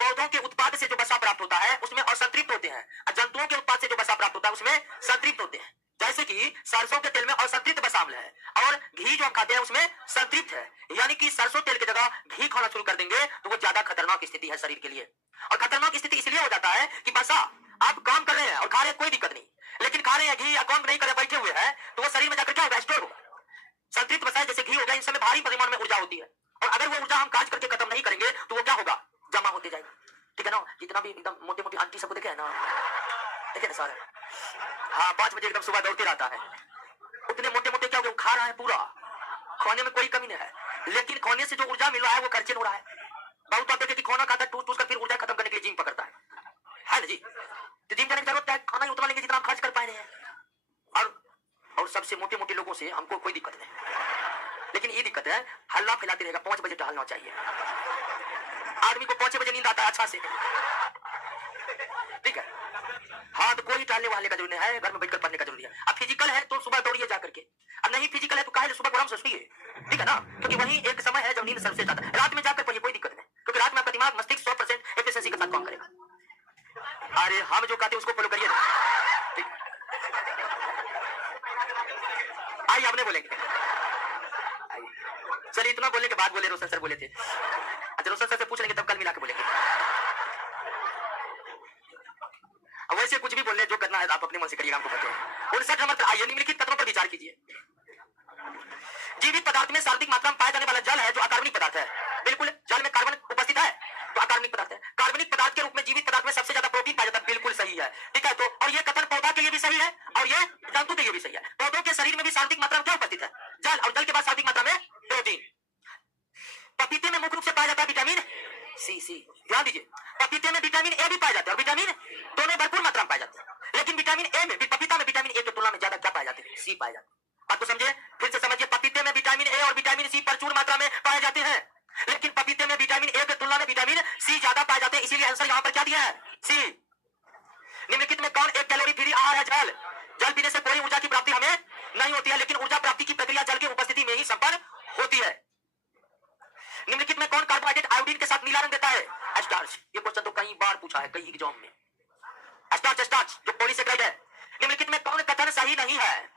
पौधों के उत्पाद से जो वसा प्राप्त होता है उसमें असंतृप्त होते हैं, जंतुओं के उत्पाद से जो वसा प्राप्त होता है उसमें संतृप्त होते हैं। जैसे कि सरसों के तेल में असंतृप्त वसा अम्ल है, और घी जो हम खाते हैं उसमें संतृप्त है। यानी कि सरसों तेल की जगह घी खाना शुरू कर देंगे तो वो ज्यादा खतरनाक स्थिति है शरीर के लिए। और खतरनाक स्थिति इसलिए हो जाता है कि वसा आप काम कर रहे हैं और खा रहे हैं, कोई दिक्कत नहीं, लेकिन खा रहे हैं घी या काम नहीं कर रहे, बैठे हुए हैं, तो वो शरीर में जाकर क्या होगा? स्टोर होगा। संतृप्त वसा जैसे घी हो गया, इन समय भारी परिमाण में ऊर्जा होती है, और अगर वो ऊर्जा हम काज करके खत्म नहीं करेंगे तो वो क्या होगा? जमा होते जाएगा। ठीक है ना? जितना भी एकदम मोटे मोटे आंटी सबको देखे है ना, देखे ना सारे, हाँ 5 बजे एकदम सुबह दौड़ते रहता है, उतने मोटे मोटे क्या हो गए? खा रहा है पूरा, खाने में कोई कमी नहीं है, लेकिन खाने से जो ऊर्जा मिल रहा है वो खर्चे हो रहा है। बहुत देखे कि खाना खाता है टूस टूस कर, फिर ऊर्जा खत्म करने के लिए जिम पकड़ता है ना जी? तो जिम जाने की जरूरत है, खाना ही उतना लेंगे जितना आप खर्च कर पा रहे हैं। और सबसे मोटे मोटे लोगों से हमको कोई दिक्कत नहीं, लेकिन ये दिक्कत है हल्ला फैलाते रहेगा। 5 बजे टहलना चाहिए, आदमी को 5 बजे नींद आता है अच्छा से, ठीक है? हाँ, तो कोई टहलने वाले का जरूरी नहीं है, घर में बैठकर पढ़ने का जरूरी है। अब फिजिकल है तो सुबह दौड़िए जाकर के, अब नहीं फिजिकल है तो काहे सुबह आराम से सोइए, ठीक है? ठीक है ना, क्योंकि वही एक समय है जब नींद सबसे ज्यादा। रात में जाकर पढ़िए, कोई दिक्कत नहीं, क्योंकि रात में आपका दिमाग मस्तिष्क 100% एफिशिएंसी के साथ काम करेगा। अरे हम जो कहते हैं उसको फॉलो करिए। ठीक, आइए आपने बोलेंगे। चलिए इतना बोलने के बाद बोले, रोशन सर बोले थे। अच्छा रोशन सर से पूछ लेंगे तब कल मिला के बोलेंगे। वैसे कुछ भी बोलने, जो करना है आप अपने मन से करिएगा, हमको पता है। 59 नंबर पर आइए, निम्नलिखित तत्वों पर विचार कीजिए। जीवित पदार्थ में सर्वाधिक मात्रा में पाया जाने वाला जल है जो अकार्बनिक पदार्थ है। बिल्कुल, जल में कार्बन उपस्थित है तो अकार्बनिक पदार्थ है। कार्बनिक पदार्थ के रूप में जीवित पदार्थ में सबसे ज्यादा प्रोटीन पाया जाता है। बिल्कुल सही है, ठीक है। तो और ये कथन पौधा के लिए भी सही है और ये जंतु के लिए भी सही है। पौधों के शरीर में भी सर्वाधिक मात्रा में क्या उपस्थित है? जल, और जल के बाद सर्वाधिक मात्रा में प्रोटीन। पपीते में मुख्य रूप से पाया जाता है विटामिन सी। ध्यान दीजिए, पपीते में विटामिन ए भी पाया जाता है और विटामिन दोनों भरपूर मात्रा में पाए जाते हैं। लेकिन विटामिन ए में, पपीता में विटामिन ए की तुलना में ज्यादा क्या पाए जाते हैं? सी पाए जाते हैं। बात को समझिए, फिर से समझिए। पपीते में विटामिन ए और विटामिन सी प्रचुर मात्रा में पाए जाते हैं, लेकिन पपीते में विटामिन ए की तुलना में विटामिन सी ज्यादा पाए जाते हैं। इसीलिए आंसर यहाँ पर क्या दिया है? सी। निम्नलिखित में कौन एक कैलोरी फ्री आहार है? जल। जल पीने से कोई ऊर्जा की प्राप्ति हमें नहीं होती है, लेकिन ऊर्जा प्राप्ति की प्रक्रिया जल की उपस्थिति में ही संपन्न होती है। निम्नलिखित में कौन कार्बोहाइड्रेट आयोडीन के साथ नीला रंग देता है? स्टार्च। ये क्वेश्चन तो कई बार पूछा है कई एग्जाम में। स्टार्च जो पॉलीसेकेराइड है। निम्नलिखित में कौन कथन सही नहीं है?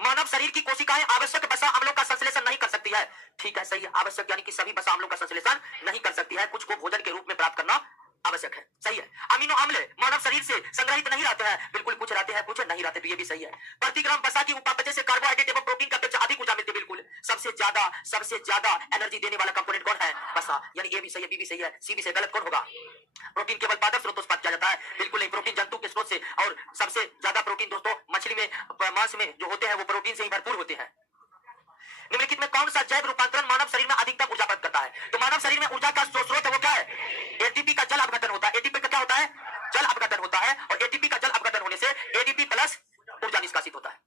मानव शरीर की कोशिकाएं आवश्यक वसा अम्लों का संश्लेषण नहीं कर सकती है। ठीक है, सही है। आवश्यक यानी कि सभी वसा अम्लों का संश्लेषण नहीं कर सकती है, कुछ को भोजन के रूप में प्राप्त करना आवश्यक है। सही है। अमीनो अम्ल मानव शरीर से संग्रहित नहीं रहते हैं। बिल्कुल, कुछ रहते हैं कुछ नहीं रहते, तो ये भी सही है। प्रति ग्राम वसा की उपापचय से कार्बोहाइड्रेट एवं प्रोटीन की अपेक्षा अधिक ऊर्जा मिलती है। बिल्कुल, सबसे ज्यादा एनर्जी देने वाला कंपोनेंट कौन है? वसा। यानी ए भी सही है, बी भी सही है, सी भी सही। गलत कौन होगा? प्रोटीन केवल पादप स्रोतों से प्राप्त किया जाता है। बिल्कुल नहीं, प्रोटीन जंतु के स्रोत से, और सबसे ज्यादा प्रोटीन दोस्तों मछली में, मांस में जो होते हैं वो प्रोटीन से ही भरपूर होते हैं। निम्नलिखित में कौन सा जैव रूपांतरण मानव शरीर में अधिकतम ऊर्जा प्रदान करता है? तो मानव शरीर में ऊर्जा का स्रोत है वो क्या है? एटीपी का जल अपघटन होता है। एटीपी का क्या होता है? जल अपघटन होता है, और एटीपी का जल अपघटन होने से एडीपी प्लस ऊर्जा निष्कासित होता है।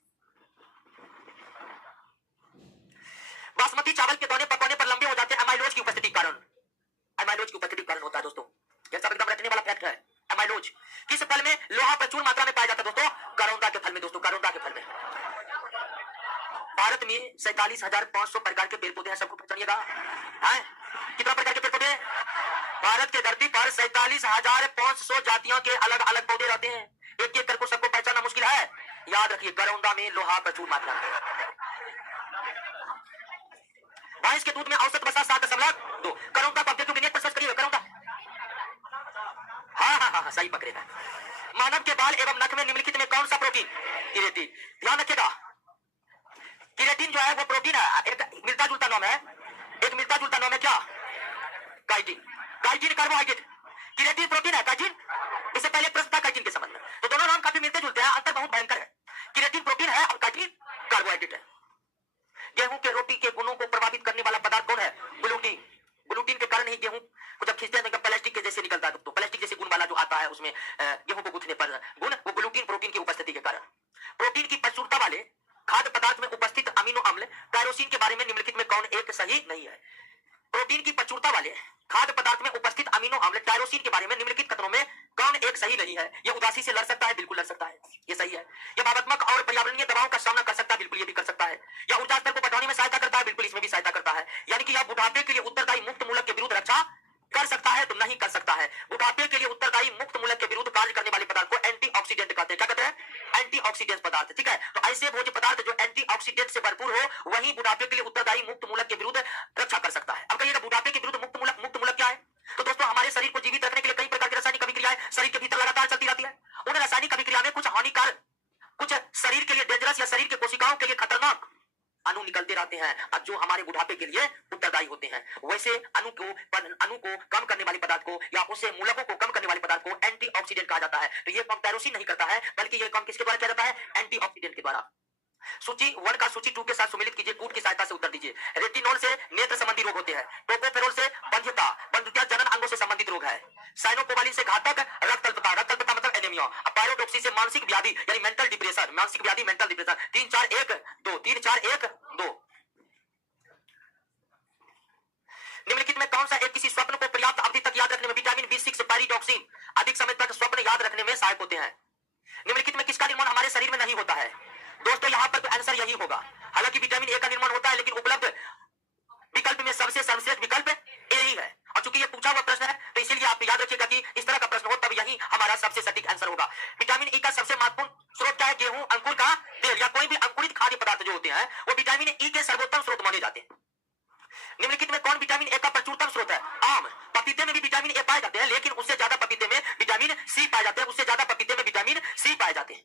बासमती चावल के दाने पकाने पर लंबे हो जाते हैं एमाइलोज की उपस्थिति के कारण। एमाइलोज की उपस्थिति के कारण होता है दोस्तों, यह सब एकदम रटने वाला फैक्ट है। एमाइलोज किस फल में लोहा प्रचुर मात्रा में पाया जाता है दोस्तों? करौंदा के फल में। दोस्तों करौंदा के फल में। भारत में 47,500 प्रकार के पेड़ पौधे हैं, सबको पहचानिएगा। कितना प्रकार के पेड़ पौधे? भारत की धरती पर 47,500 जातियों के अलग अलग पौधे रहते हैं। एक एक करके सबको पहचानना मुश्किल है। याद रखिए, करौंदा में लोहा प्रचुर मात्रा में। भैंस के दूध में औसत वसा 7.2। करौंदा को देखो, नेट पर सर्च करिए करौंदा। हाँ, सही पकड़ेगा। मानव के बाल एवं नख में निम्नलिखित में कौन सा प्रोटीन? केराटिन। ध्यान रखिएगा, केराटिन जो है वो प्रोटीन है। एक मिलता जुलता नाम है, क्या? Chitin. Chitin carbohydrate, keratin protein है, काइटिन। इससे पहले प्रश्न था काइटिन के संबंध में, तो दोनों नाम काफी मिलते जुलते हैं, अंतर बहुत भयंकर है। केराटिन प्रोटीन है और काइटिन कार्बोहाइड्रेट है। गेहूं के रोटी के गुणों को प्रभावित करने वाला पदार्थ कौन है? ग्लूटीन। ग्लूटीन के कारण ही गेहूं को जब खींचते हैं तो प्लास्टिक के जैसे निकलता है, तो प्लास्टिक जैसे गुण वाला जो आता है उसमें गेहूं को गूंथने पर गुण, वो ग्लूटीन प्रोटीन की उपस्थिति के कारण। प्रोटीन की प्रचुरता वाले खाद्य पदार्थ में उपस्थित अमीनो अम्ल टायरोसिन के बारे में निम्नलिखित में कौन एक सही नहीं है? प्रोटीन की प्रचुरता वाले खाद्य पदार्थ में उपस्थित अमीनो अम्ल टायरोसिन के बारे में निम्नलिखित कथनों में कौन एक सही नहीं है? यह उदासी से लड़ सकता है? बिल्कुल लड़ सकता है, यह सही है। यह भावात्मक और पर्यावरणीय दबाव का सामना कर सकता है? बिल्कुल, यह भी कर सकता है। यह ऊर्जा स्तर को बढ़ाने में सहायता करता है? बिल्कुल, इसमें भी सहायता करता है। यानी कि यह बुढ़ापे के लिए उत्तरदायी मुक्त मूलक के विरुद्ध रक्षा कर सकता है? तो नहीं कर सकता है। बुढ़ापे के लिए उत्तरदायी मुक्त मूलक के विरुद्ध कार्य करने वाले पदार्थ को एंटीऑक्सीडेंट कहते हैं। क्या कहते हैं? एंटीऑक्सीडेंट पदार्थ। ठीक है, तो ऐसे भोज्य पदार्थ जो एंटीऑक्सीडेंट से भरपूर हो वही बुढ़ापे के लिए उत्तरदायी मुक्त मूलक के विरुद्ध रक्षा कर सकता है। अब कहिएगा बुढ़ापे के विरुद्ध मुक्त मूलक क्या है? तो दोस्तों हमारे शरीर को जीवित रखने के लिए कई प्रकार की रासायनिक अभिक्रियाएं शरीर के भीतर लगातार चलती रहती है। उन रासायनिक अभिक्रिया में कुछ हानिकारक, कुछ शरीर के लिए डेंजरस या शरीर के कोशिकाओं के लिए खतरनाक अणु निकलते रहते हैं, जो हमारे बुढ़ापे के लिए उत्तरदायी होते हैं। वैसे अणु को कम करने वाले पदार्थ को या उसे मूलकों को कम करने वाले पदार्थ को एंटीऑक्सीडेंट कहा जाता है। तो ये काम टायरोसिन नहीं करता है, बल्कि ये काम किसके द्वारा किया जाता है? एंटीऑक्सीडेंट के द्वारा। सूची 1 का सूची 2 के साथ सुमिलित कीजिए, कूट की सहायता से उत्तर दीजिए। रेटिनॉल से नेत्र संबंधी रोग होते हैं। टोकोफेरोल से बंध्यता जनन अंगों से संबंधित रोग है। साइनोकोबालिन से घातक रक्त अल्पता मतलब एनीमिया। पायरोडोक्सी से मानसिक व्याधि यानी मेंटल डिप्रेशन, 3 4 1 2। निम्नलिखित में कौन सा एक किसी स्वप्न को पर्याप्त अवधि तक याद रखने में विटामिन B6 पैरिडॉक्सिन अधिक समय तक स्वप्न याद रखने में सहायक होते हैं? निम्नलिखित में किसका निर्माण हमारे शरीर में नहीं होता है? दोस्तों यहाँ पर तो आंसर यही होगा। हालांकि विटामिन ए का निर्माण होता है, लेकिन उपलब्ध में सबसे सर्वश्रेष्ठ विकल्प यही है। और चूंकि ये पूछा हुआ प्रश्न है तो इसीलिए आप याद रखिएगा कि इस तरह का प्रश्न हो तब यही हमारा सबसे सटीक आंसर होगा। विटामिन ई का सबसे महत्वपूर्ण स्रोत क्या है? गेहूं, अंकुर का तेल या कोई भी अंकुरित खाद्य पदार्थ जो होते हैं वो विटामिन ई के सर्वोत्तम स्रोत माने जाते हैं। निम्नलिखित में कौन विटामिन ए का प्रचुरतम स्रोत है? आम। पपीते में भी विटामिन ए पाए जाते हैं, लेकिन उससे ज्यादा पपीते में विटामिन सी पाए जाते हैं, उससे ज्यादा पपीते में विटामिन सी पाए जाते हैं।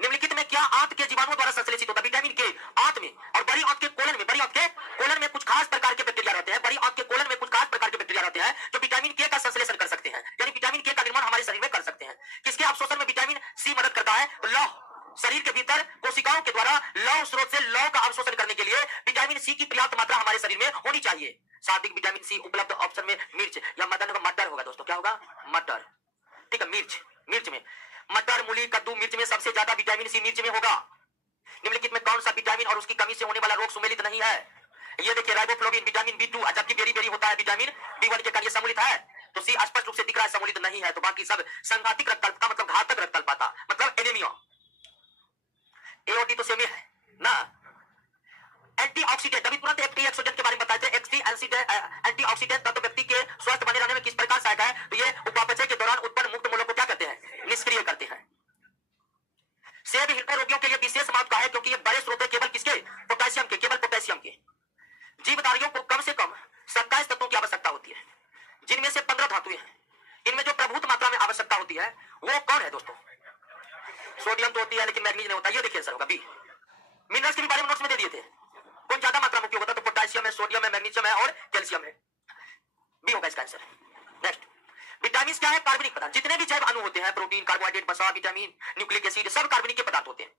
निम्नलिखित में क्या आंत के जीवाणुओं द्वारा संश्लेषित होता है? विटामिन के आंत में और बड़ी आंत के कोलन में। बड़ी आंत के कोलन में कुछ खास प्रकार के बैक्टीरिया रहते हैं, बड़ी आंत के कोलन में कुछ खास प्रकार के बैक्टीरिया रहते हैं जो विटामिन के का संश्लेषण कर सकते हैं, यानी विटामिन के का निर्माण हमारे शरीर में कर सकते हैं। किसके अवशोषण में विटामिन सी मदद करता है? लौह। शरीर के भीतर कोशिकाओं के द्वारा लौह स्रोत से लौह का अवशोषण करने के लिए विटामिन सी की पर्याप्त मात्रा हमारे शरीर में होनी चाहिए। सात्विक विटामिन सी उपलब्ध ऑप्शन में मिर्च या मटर होगा दोस्तों। क्या होगा? मटर। ठीक है, मिर्च में मटर, मूली, कद्दू, मिर्च में सबसे ज्यादा विटामिन सी मिर्च में होगा। निम्नलिखित में कौन सा विटामिन और उसकी कमी से होने वाला रोग सुमेलित नहीं है? ये देखिए, राइबोफ्लाविन, विटामिन बी2, जबकि बेरी होता है विटामिन बी1 के कार्य सम्मिलित है, तो सी स्पष्ट रूप से दिख रहा है सम्मिलित नहीं है। तो बाकी सब संघातिक रक्तअल्पता मतलब घातक रक्तअल्पता मतलब एनीमिया। एओडी तो सेमी है ना। एंटीऑक्सीडेंट, अभी तुरंत एंटीऑक्सीडेंट के बारे में बताए थे। एंटीऑक्सीडेंट तत्व व्यक्ति के स्वस्थ बने रहने में किस प्रकार सहायक है? तो ये उपापचय के दौरान उत्पन्न मुक्त मूलों को क्या कहते हैं? निष्क्रिय करते हैं। सेब हृदय रोगियों के लिए विशेष महत्व का है क्योंकि ये बड़े स्रोत है केवल किसके? पोटेशियम के, केवल पोटेशियम के। जीवधारियों को कम से कम 27 तत्वों की आवश्यकता होती है, जिनमें से 15 धातुएं हैं। इनमें जो प्रभुत मात्रा में आवश्यकता होती है वो कौन है दोस्तों? सोडियम तो होती है लेकिन मैग्नीज नहीं होता। ये देखिए सर होगा बी। मिनरल्स के भी बारे में नोट्स में दे दिए थे। कौन ज्यादा मात्रा में उपयोग होता है? तो पोटेशियम है, सोडियम है, मैग्नीशियम है और कैल्शियम है। बी होगा इसका आंसर। नेक्स्ट, विटामिन क्या है? कार्बनिक पदार्थ। जितने भी जैव अणु होते हैं, प्रोटीन, कार्बोहाइड्रेट, वसा, विटामिन, न्यूक्लिक एसिड, सब कार्बनिक के पदार्थ होते हैं।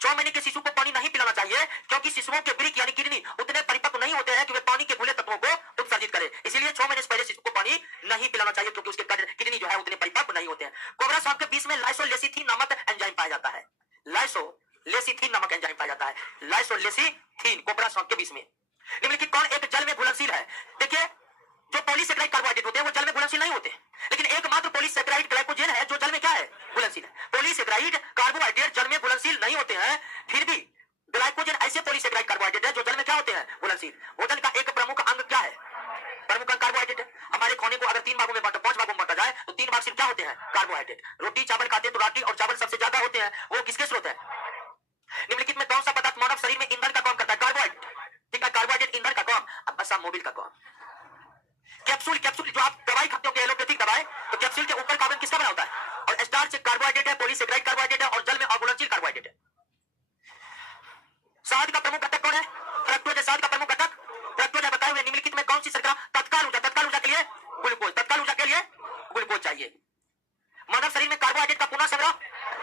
6 महीने के शिशु को पानी नहीं पिलाना चाहिए क्योंकि शिशुओं के वृक्क यानी किडनी उतने परिपक्व नहीं होते हैं कि वे पानी के घुले तत्वों को उत्सर्जित करें। इसलिए 6 महीने से पहले शिशु को पानी नहीं पिलाना चाहिए क्योंकि उसके किडनी जो है उतने परिपक्व नहीं होते हैं। कोबरा सांप के बीच में लाइसोलेसिथिन नामक एंजाइम पाया जाता है। लाइसोलेसिथिन नामक एंजाइम पाया जाता है। लाइसोलेसिथिन कोबरा सांप के बीच में। निम्नलिखित कौन एक जल में घुलनशील है? देखिए, जो पॉलीसेकेराइड कार्बोहाइड्रेट होते हैं वो जल में घुलनशील नहीं होते, लेकिन एकमात्र पॉलीसेकेराइड ग्लाइकोजेन है जो जल में क्या है? घुलनशील है। पॉलीसेकेराइड कार्बोहाइड्रेट जल में घुलनशील नहीं होते हैं, फिर भी ग्लाइकोजेन ऐसे पॉलीसेकेराइड कार्बोहाइड्रेट है जो जल में क्या होते हैं? घुलनशील। भोजन का एक प्रमुख अंग क्या है? प्रमुख अंग कार्बोहाइड्रेट है। हमारे खाने को अगर 3 भागों में बांटा, 5 भागों में बांटा जाए तो 3 भाग सिर्फ क्या होते हैं? कार्बोहाइड्रेट। रोटी चावल खाते हैं तो रोटी और चावल सबसे ज्यादा होते हैं, वो किसके स्रोत है? निम्नलिखित में कौन सा पदार्थ मानव शरीर में ईंधन का काम करता है? कार्बोहाइड्रेट। ठीक है, कार्बोहाइड्रेट ईंधन का काम। अब बसा मोबिल का काम। कैप्सूल जो आप दवाई खाते हो एलोपैथिक दवाई, तो कैप्सूल के ऊपर कार्बन किसका बना होता है? और स्टार्च कार्बोहाइड्रेट है, पॉलीसेकेराइड कार्बोहाइड्रेट है और जल में अघुलनशील कार्बोहाइड्रेट है। शहद का प्रमुख घटक कौन है? फ्रक्टोज है शहद का प्रमुख घटक। फ्रक्टोज है। बताए हुए निम्नलिखित में कौन सी शर्करा तत्काल ऊर्जा के लिए ग्लूकोज, तत्काल ऊर्जा के लिए ग्लूकोज चाहिए। मानव शरीर में कार्बोहाइड्रेट का पुनः संग्रह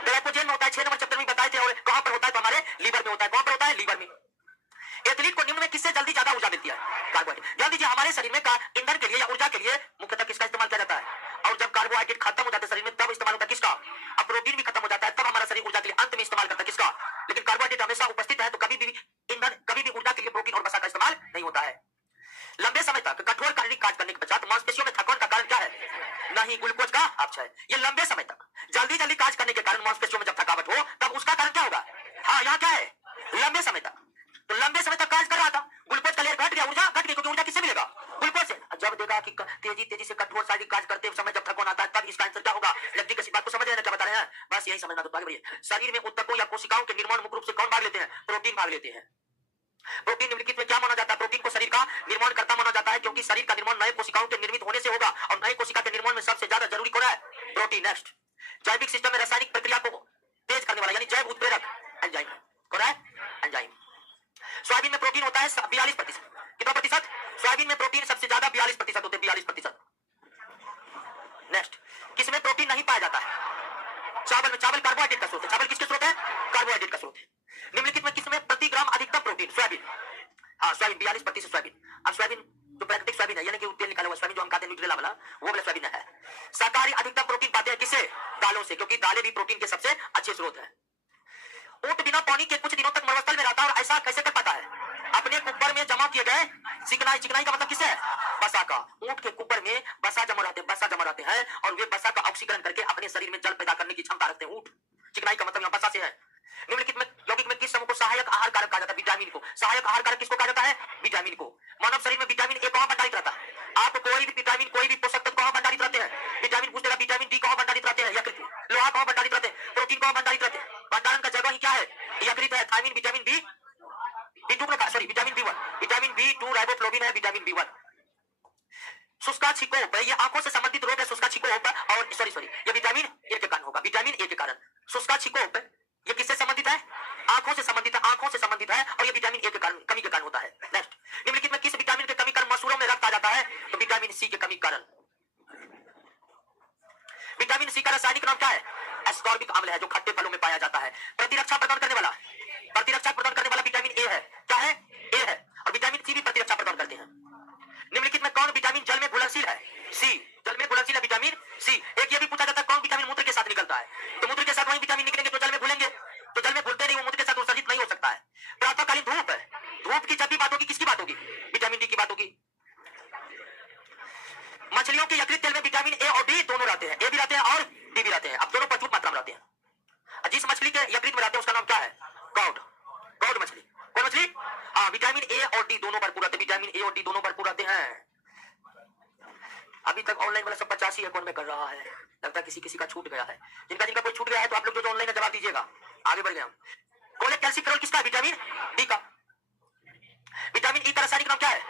ग्लाइकोजेन में होता है। 6 नंबर चैप्टर में बताए थे। और कहां पर होता है? तो हमारे लीवर में होता है। कहां पर होता है? लीवर में। एथलीट को निम्न में किससे जल्दी ज्यादा ऊर्जा मिलती है? कार्बोहाइड्रेट। ध्यान दीजिए, हमारे शरीर में ईंधन के लिए या ऊर्जा के लिए मुख्यतः किसका इस्तेमाल किया जाता है? और जब कार्बोहाइड्रेट खत्म हो जाता है शरीर में तब इस्तेमाल होता है किसका? अब प्रोटीन भी खत्म हो जाता है तब हमारा शरीर ऊर्जा के लिए अंत में इस्तेमाल करता है किसका? लेकिन कार्बोहाइड्रेट हमेशा उपस्थित है तो कभी भी ऊर्जा के लिए प्रोटीन और वसा का इस्तेमाल नहीं होता है। लंबे समय तक कठोर शारीरिक कार्य करने के पश्चात मांसपेशियों में थकान का कारण क्या है? नहीं, ग्लूकोज का अपचय है। ये लंबे समय तक जल्दी कार्य करने के कारण मांसपेशियों में जब थकावट हो तब उसका कारण क्या होगा? हाँ, यहाँ क्या है? लंबे समय तक। तो लंबे समय तक कार्य कर रहा था, ग्लूकोज का लेवल घट गया, ऊर्जा घट गई, क्योंकि ऊर्जा किससे मिलेगा? ग्लूकोज से। जब देखा कि तेजी से कठोर शारीरिक कार्य करते समय जब थकान आता है तब इसका आंसर क्या होगा? Electric acid. बात को समझ रहे हैं क्या बता रहे हैं? बस यही समझना। तो आगे बढ़िए। शरीर में ऊतकों या कोशिकाओं के निर्माण मुख्य रूप से कौन भाग लेते हैं? प्रोटीन भाग लेते हैं। प्रोटीन निम्नलिखित में क्या माना जाता है? प्रोटीन को शरीर का निर्माण करता माना जाता है क्योंकि शरीर का निर्माण नए कोशिकाओं के निर्मित होने से होगा और नए कोशिका के निर्माण में सबसे ज्यादा जरूरी कौन है? प्रोटीन। नेक्स्ट, जैविक सिस्टम में रासायनिक प्रक्रिया को तेज करने वाला यानी जैव उत्प्रेरक एंजाइम कौन है? एंजाइम। सोयाबीन में प्रोटीन होता है 42%। कितना प्रतिशत? सोयाबीन में प्रोटीन सबसे ज्यादा 42% होते हैं, 42%। नेक्स्ट, किसमें प्रोटीन नहीं पाया जाता है? चावल में। चावल कार्बोहाइड्रेट का स्रोत है। चावल किसके स्रोत है? कार्बोहाइड्रेट का स्रोत है। निम्नलिखित में किसमें प्रति ग्राम अधिकतम प्रोटीन? सोयाबीन। हाँ, सोयाबीन 42% सोयाबीन। अब सोयाबीन जो प्राकृतिक सोयाबीन है यानी कि तेल निकाला हुआ सोयाबीन जो हम खाते हैं न्यूट्रेला वाला, वो वाला सोयाबीन है। शाकाहारी अधिकतम प्रोटीन पाते हैं किससे? दालों से, क्योंकि दालें भी प्रोटीन के सबसे अच्छे स्रोत है। ऊंट बिना पानी के कुछ दिनों तक मरुस्थल में रहता है और ऐसा कैसे कर पाता है? अपने कुब्बर में जमा किए गए चिकनाई। चिकनाई का मतलब किससे है? बसा का। ऊंट के कुब्बर में बसा जमा रहते हैं और वे बसा का ऑक्सीकरण करके अपने शरीर में जल पैदा करने की क्षमता रखते हैं। ऊंट चिकनाई का मतलब यहाँ बसा से है। निम्नलिखित में यौगिक में किस समूह को सहायक आहार कारक कहा जाता है? विटामिन को। सहायक आहार कारक किसको कहा जाता है? विटामिन को। मानव शरीर में विटामिन ए कहां भंडारित रहता है? आप कोई भी विटामिन, कोई भी पोषक तत्व कहां भंडारित रहते हैं? विटामिन पूछ देगा विटामिन डी कहां भंडारित रहते हैं? यकृत में। लोहा कहां भंडारित रहते हैं? प्रोटीन कहां भंडारित रहते हैं? भंडारण का जगह ही क्या है? यकृत है। Thiamine vitamin B B2 sorry vitamin B1, vitamin B2 riboflavin है, विटामिन B1। शुष्का छिकोप है, ये आंखों से संबंधित रोग है शुष्का छिकोप, और सॉरी ये विटामिन ए के कारण होगा, विटामिन ए के कारण। शुष्का छिकोप ये किससे संबंधित है? आंखों से संबंधित है, आंखों से संबंधित है, और ये विटामिन ए के कारण, कमी के कारण होता है। नेक्स्ट, निम्नलिखित में किस विटामिन के कमी कारण मसूरों में रक्त आ जाता है? तो विटामिन सी के कमी कारण। विटामिन सी का रासायनिक नाम क्या है? एस्कॉर्बिक अम्ल है, जो खट्टे फलों में पाया जाता है। प्रतिरक्षा प्रदान करने वाला विटामिन ए है। क्या है? ए है। और विटामिन सी भी प्रतिरक्षा प्रदान करते हैं। निम्नलिखित में कौन विटामिन जल में घुलनशील है? सी। जल में घुलनशील है विटामिन सी। एक ये भी पूछा जाता है कौन विटामिन मूत्र के साथ निकलता है? तो मूत्र के साथ वही विटामिन निकलेंगे जो जल में घुलेंगे, तो जल में घुलते नहीं, वो मूत्र के साथ उत्सर्जित नहीं हो सकता है। प्रातःकालीन धूप है, धूप की जब भी बात होगी किसकी बात होगी? विटामिन डी की बात होगी। मछलियों के यकृत तेल में विटामिन ए और डी दोनों रहते हैं, ए भी रहते हैं और डी भी रहते हैं। अब दोनों प्रचुर मात्रा में रहते हैं। जिस मछली के यकृत में रहते हैं उसका नाम क्या है? कॉड। कॉड मछली। कौन मछली? हाँ, विटामिन ए और डी दोनों भरपूर रहते हैं, विटामिन ए और डी दोनों भरपूर रहते हैं। अभी तक ऑनलाइन वाला सब 85 अकाउंट में कर रहा है, लगता है किसी का छूट गया है। जिनका कोई छूट गया है तो आप लोग जो ऑनलाइन जवाब दीजिएगा। आगे बढ़ गए हम। कोलेक कैल्सिफेरॉल किसका? विटामिन डी का। विटामिन ई का रासायनिक नाम क्या है?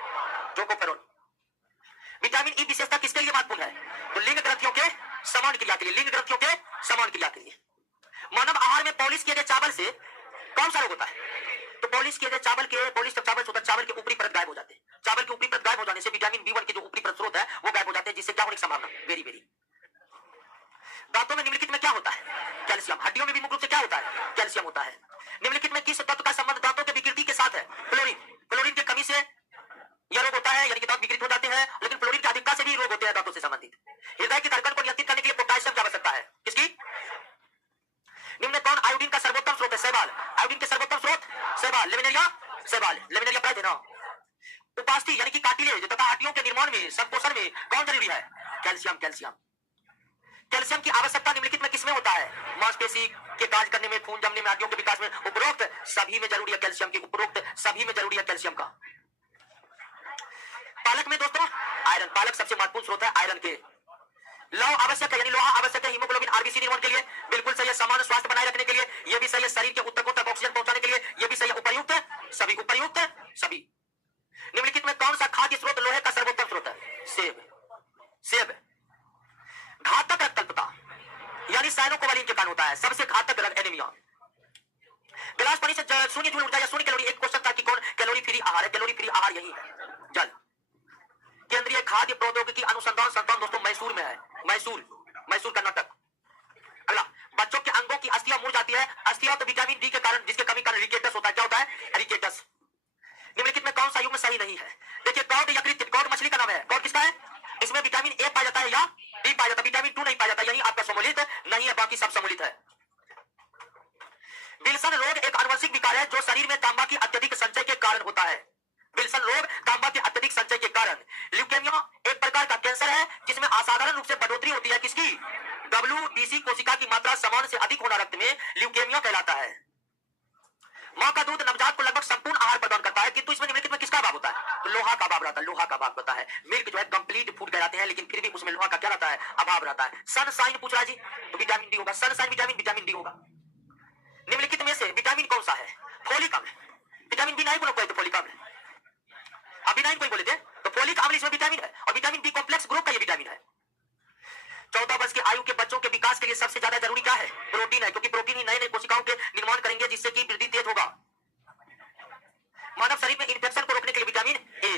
टोकोफेरॉल। विटामिन ई विशेषता किसके लिए महत्वपूर्ण है? तो लिंग ग्रंथियों के समान क्रिया के लिए, लिंग ग्रंथियों के समान क्रिया के लिए। मानव आहार में पॉलिश किए गए चावल से कौन सा रोग होता है? तो पॉलिश किए गए चावल के, पॉलिश जब चावल होता है, चावल के ऊपरी परत गायब हो जाते हैं। चावल के ऊपरी परत गायब हो जाने से विटामिन B1 के जो ऊपरी परत स्रोत है वो गायब हो जाते हैं, जिससे क्या होने की संभावना? Very very. दांतों में निम्नलिखित में क्या होता है? कैल्शियम। हड्डियों में भी मुख्य रूप से क्या होता है? कैल्शियम होता है। निम्नलिखित में किस तत्व का संबंध दांतों के विकृति के साथ है? फ्लोरीन। फ्लोरीन की कमी से यह रोग होता है, यानी कि दांत विकृत हो जाते हैं, लेकिन फ्लोरीन की अधिकता से भी रोग होते हैं दांतों से संबंधित। हृदय की धड़कन को नियंत्रित करने के लिए पोटेशियम की आवश्यकता है। किसकी? निम्न कौन आयोडीन का सर्वोत्तम स्रोत है? शैवाल। आयोडीन के सर्वोत्तम स्रोत शैवाल। लेमिनेरिया शैवाल, लेमिनेरिया प्राय देना। उपास्थि यानी कि कार्टिलेज तथा हड्डियों के निर्माण में, संपोषण में कौन जरूरी है? कैल्शियम। कैल्शियम। कैल्शियम की आवश्यकता निम्नलिखित में किसमें होता है? मांसपेशी के कार्य करने में, खून जमने में, हड्डियों के विकास में। उपरोक्त सभी में जरूरी है कैल्शियम की, उपरोक्त सभी में जरूरी है कैल्शियम का। पालक में दोस्तों आयरन, पालक सबसे महत्वपूर्ण स्रोत है आयरन के। लौह आवश्यक है, यानी लोहा आवश्यक है हीमोग्लोबिन आरबीसी निर्माण के लिए। बिल्कुल सही है। सामान्य स्वास्थ्य बनाए रखने के लिए यह भी सही है। शरीर के ऊतकों तक ऑक्सीजन पहुंचाने के लिए यह भी सही है। उपर्युक्त सभी, उपर्युक्त सभी। निम्नलिखित में कौन सा खाद्य स्रोत लोहे का सर्वोत्तम स्रोत है? सेब। सेब। घातक रक्तल्पता यानी साइनोकोवालिन के कारण होता है, सबसे घातक रक्त एनीमिया। गिलास पानी से शून्य जूल ऊर्जा या शून्य कैलोरी। एक क्वेश्चन था कि कौन कैलोरी फ्री आहार है? कैलोरी फ्री आहार यही है, जल। केंद्रीय खाद्य प्रौद्योगिकी अनुसंधान संस्थान दोस्तों मैसूर में है, मैसूर कर्नाटक। अगला, बच्चों के अंगों की अस्थियां मुड़ जाती है। अस्थियां तो विटामिन डी के कारण, जिसके कमी कारण रिकेटस होता है। क्या होता है? रिकेटस। निम्नलिखित में कौन सा युग्म सही नहीं है? देखिए, कॉड यकृत, कॉड मछली का नाम है। कॉड किसका है? इसमें विटामिन ए पाया जाता है या डी पाया जाता है? विटामिन 2 नहीं पाया जाता, यही आपका सम्मिलित नहीं है, बाकी सब सम्मिलित है। विल्सन रोग एक आनुवंशिक विकार है जो शरीर में तांबा की अत्यधिक संचय के कारण होता है। विल्सन रोग तांबा के अत्यधिक संचय के कारण। ल्यूकेमिया एक प्रकार का कैंसर है जिसमें असाधारण रूप से बढ़ोतरी होती है। किसकी? WBC कोशिका की मात्रा सामान्य से अधिक होना रक्त में ल्यूकेमिया कहलाता है। मां का दूध नवजात को लगभग संपूर्ण आहार प्रदान करता है, किंतु इसमें निम्नलिखित में किसका अभाव होता है? तो लोहा का अभाव रहता है, लोहा का अभाव होता है। मिल्क जो है कंप्लीट फूड कहलाते हैं, लेकिन फिर भी उसमें लोहा का क्या रहता है? अभाव रहता है। सनशाइन पूछ रहा है जी, तो विटामिन डी होगा। सनशाइन विटामिन डी होगा। निम्नलिखित में से विटामिन कौन सा है? फोलिक अम्ल। विटामिन बी नहीं बोलो, तो फोलिक अम्ल। अभी नहीं कोई बोले थे तो फोलिक अम्ल इसमें विटामिन है, और विटामिन बी कॉम्प्लेक्स ग्रुप का ये विटामिन है। 14 वर्ष की आयु के बच्चों के विकास के लिए सबसे ज्यादा जरूरी क्या है? प्रोटीन है, क्योंकि प्रोटीन ही नए नए कोशिकाओं के निर्माण करेंगे, जिससे कि वृद्धि तेज होगा। मानव शरीर में इन्फेक्शन को रोकने के लिए विटामिन ए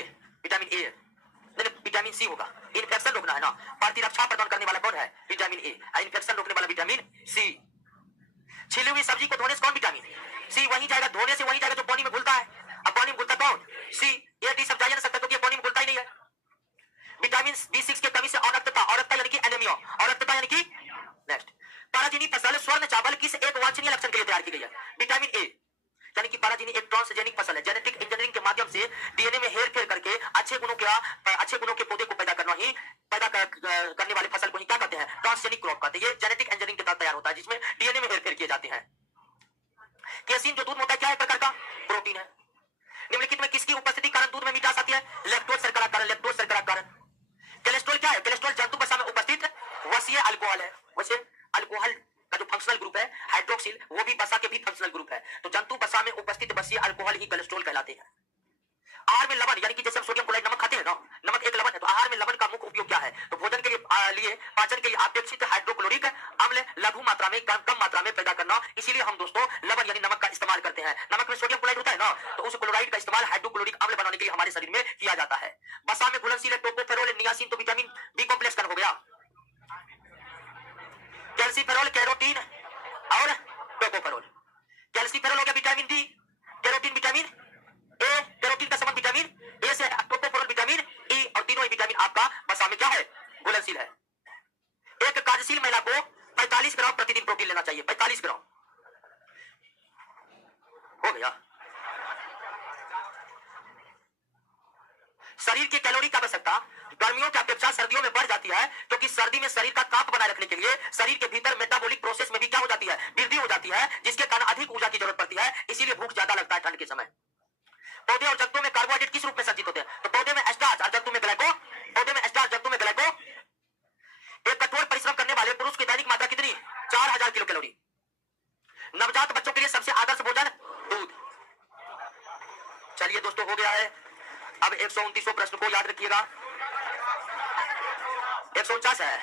विटामिन सी होगा। इन्फेक्शन रोकना है ना, प्रतिरक्षा प्रदान करने वाला कौन है? Vitamin A. इन्फेक्शन रोकने वाला विटामिन सी। छिली हुई सब्जी को धोने से कौन विटामिन? सी। वहीं जाएगा, धोने से वहीं जाएगा जो पानी में घुलता है। अब पानी में घुलता कौन? सी। ये डी सब जा नहीं सकता क्योंकि पानी में घुलता ही नहीं है। विटामिन B6 की कमी से औरतता यानी कि एनीमिया, औरतता यानी कि। नेक्स्ट, पाराजीनी फसल स्वर्ण चावल किस एक वांछनीय लक्षण के लिए तैयार की गई है? Vitamin A. यानी कि पाराजीनी एक ट्रांसजेनिक फसल है, जेनेटिक इंजीनियरिंग के माध्यम से डीएनए में हेरफेर करके अच्छे गुणों के पौधे को पैदा करने वाले फसल को ही क्या कहते हैं? ट्रांसजेनिक क्रॉप कहते हैं। ये जेनेटिक इंजीनियरिंग के तहत तैयार होता है, जिसमें डीएनए में हेरफेर किए जाते हैं। केसिन जो दूध में होता है क्या है? कैरोटीन है। निम्नलिखित में किसकी उपस्थिति कारण दूध में मिठास आती है? लैक्टोज शर्करा कारण, लैक्टोज शर्करा कारण। कोलेस्ट्रॉल क्या है? कोलेस्ट्रॉल जंतु वसा में उपस्थित वसीय अल्कोहल है। वैसे अल्कोहल का जो फंक्शनल ग्रुप है हाइड्रोक्सिल, वो भी वसा के भी फंक्शनल ग्रुप है। तो जंतु वसा में उपस्थित वसीय अल्कोहल ही कोलेस्ट्रॉल कहलाते हैं। आहार में लवण, यानी कि जैसे हम सोडियम क्लोराइड नमक खाते हैं ना, नमक एक लवण है, तो आहार में लवण का मुख्य उपयोग क्या है? तो भोजन के लिए पाचन के लिए अपेक्षित हाइड्रोक्लोरिक अम्ल लघु मात्रा में कम मात्रा में पैदा करना। इसीलिए हम दोस्तों लवण यानी नमक का इस्तेमाल करते हैं। नमक में सोडियम क्लोराइड होता है ना, तो उस क्लोराइड का इस्तेमाल हाइड्रोक्लोरिक अम्ल बनाने के लिए हमारे शरीर में किया जाता है। वसा में घुलनशील टोकोफेरोल, नियासिन, तो विटामिन बी कॉम्प्लेक्स का हो गया, कैल्सीफेरोल, कैरोटीन और टोकोफेरोल। कैल्सीफेरोल हो गया vitamin D, carotene vitamin A, carotene का संबंध विटामिन ए से, टोकोफेरोल विटामिन ई, और तीनों ही विटामिन आपका वसा में क्या है? घुलनशील है। एक कार्यशील महिला को 45 ग्राम प्रतिदिन प्रोटीन लेना चाहिए। 45 ग्राम हो गया। शरीर की कैलोरी की आवश्यकता गर्मियों की अपेक्षा सर्दियों में बढ़ जाती है, क्योंकि सर्दी में शरीर का ताप बनाए रखने के लिए शरीर के भीतर मेटाबॉलिक प्रोसेस में भी क्या हो जाती है? वृद्धि हो जाती है, जिसके कारण अधिक ऊर्जा की जरूरत पड़ती है, इसीलिए भूख ज्यादा लगता है ठंड के समय। पौधे और जंतुओं में कार्बोहाइड्रेट किस रूप में संचित होते हैं? तो पौधे में स्टार्च और जंतु में ग्लाइको, पौधे में स्टार्च, जंतु में ग्लाइको। एक कठोर परिश्रम करने वाले पुरुष की दैनिक मात्रा कितनी? 4000 किलो कैलोरी। नवजात बच्चों के लिए सबसे आदर्श भोजन दूध। चलिए दोस्तों, हो गया है। अब 129 प्रश्न को याद रखिएगा। 149 है,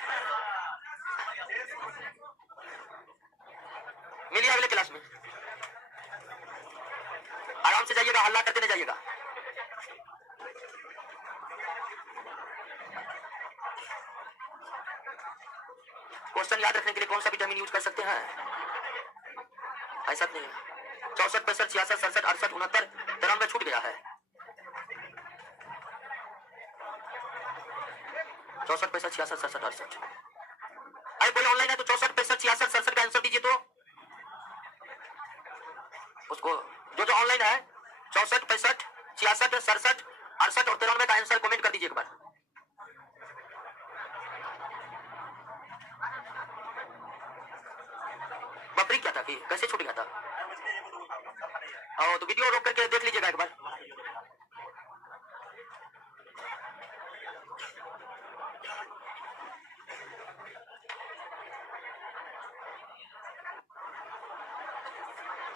मिलिए अगले क्लास में। आराम से जाइएगा, हल्ला करते नहीं जाइएगा। क्वेश्चन याद रखने के लिए कौन सा विटामिन यूज कर सकते हैं? ऐसा नहीं है। 64, 65, 66, 67, 68, 69, 93 छूट गया है। 64, 65, 66, 67, 68। अरे कोई ऑनलाइन है तो 64, 65, 66, 67 का आंसर दीजिए। तो उसको जो ऑनलाइन है 64, 65, 66, 67, 68 और 93 का आंसर कमेंट कर दीजिए एक बार। बफरिंग क्या था कि कैसे छूट गया था? तो वीडियो रोक करके देख लीजिएगा एक बार।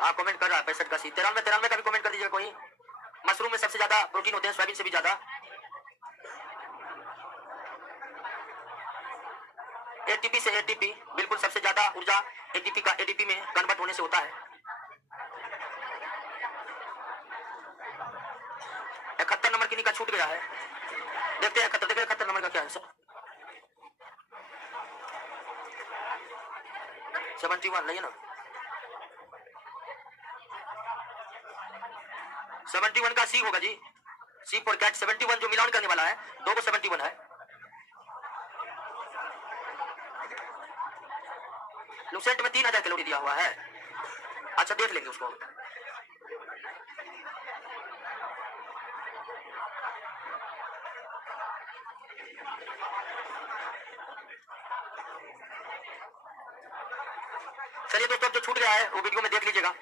हाँ, कमेंट कर रहा है 65 का सी। 93 का भी कमेंट कर दीजिएगा कोई। मशरूम में सबसे ज्यादा प्रोटीन होते हैं, सोयाबीन से भी ज्यादा। एटीपी से, एटीपी बिल्कुल सबसे ज्यादा ऊर्जा एटीपी का एडीपी में कन्वर्ट होने से होता है। 71 नंबर किन्हीं का छूट गया है, देखते हैं 71 नंबर का क्या आंसर। 71 नहीं है ना? 71 का सी होगा जी, सी फॉर कैट। 71 जो मिलान करने वाला है, 2 को 71 है। लुसेंट में 3000 कैलोरी दिया हुआ है। अच्छा, देख लेंगे उसको। चलिए दोस्तों, अब जो छूट गया है वो वीडियो में देख लीजिएगा।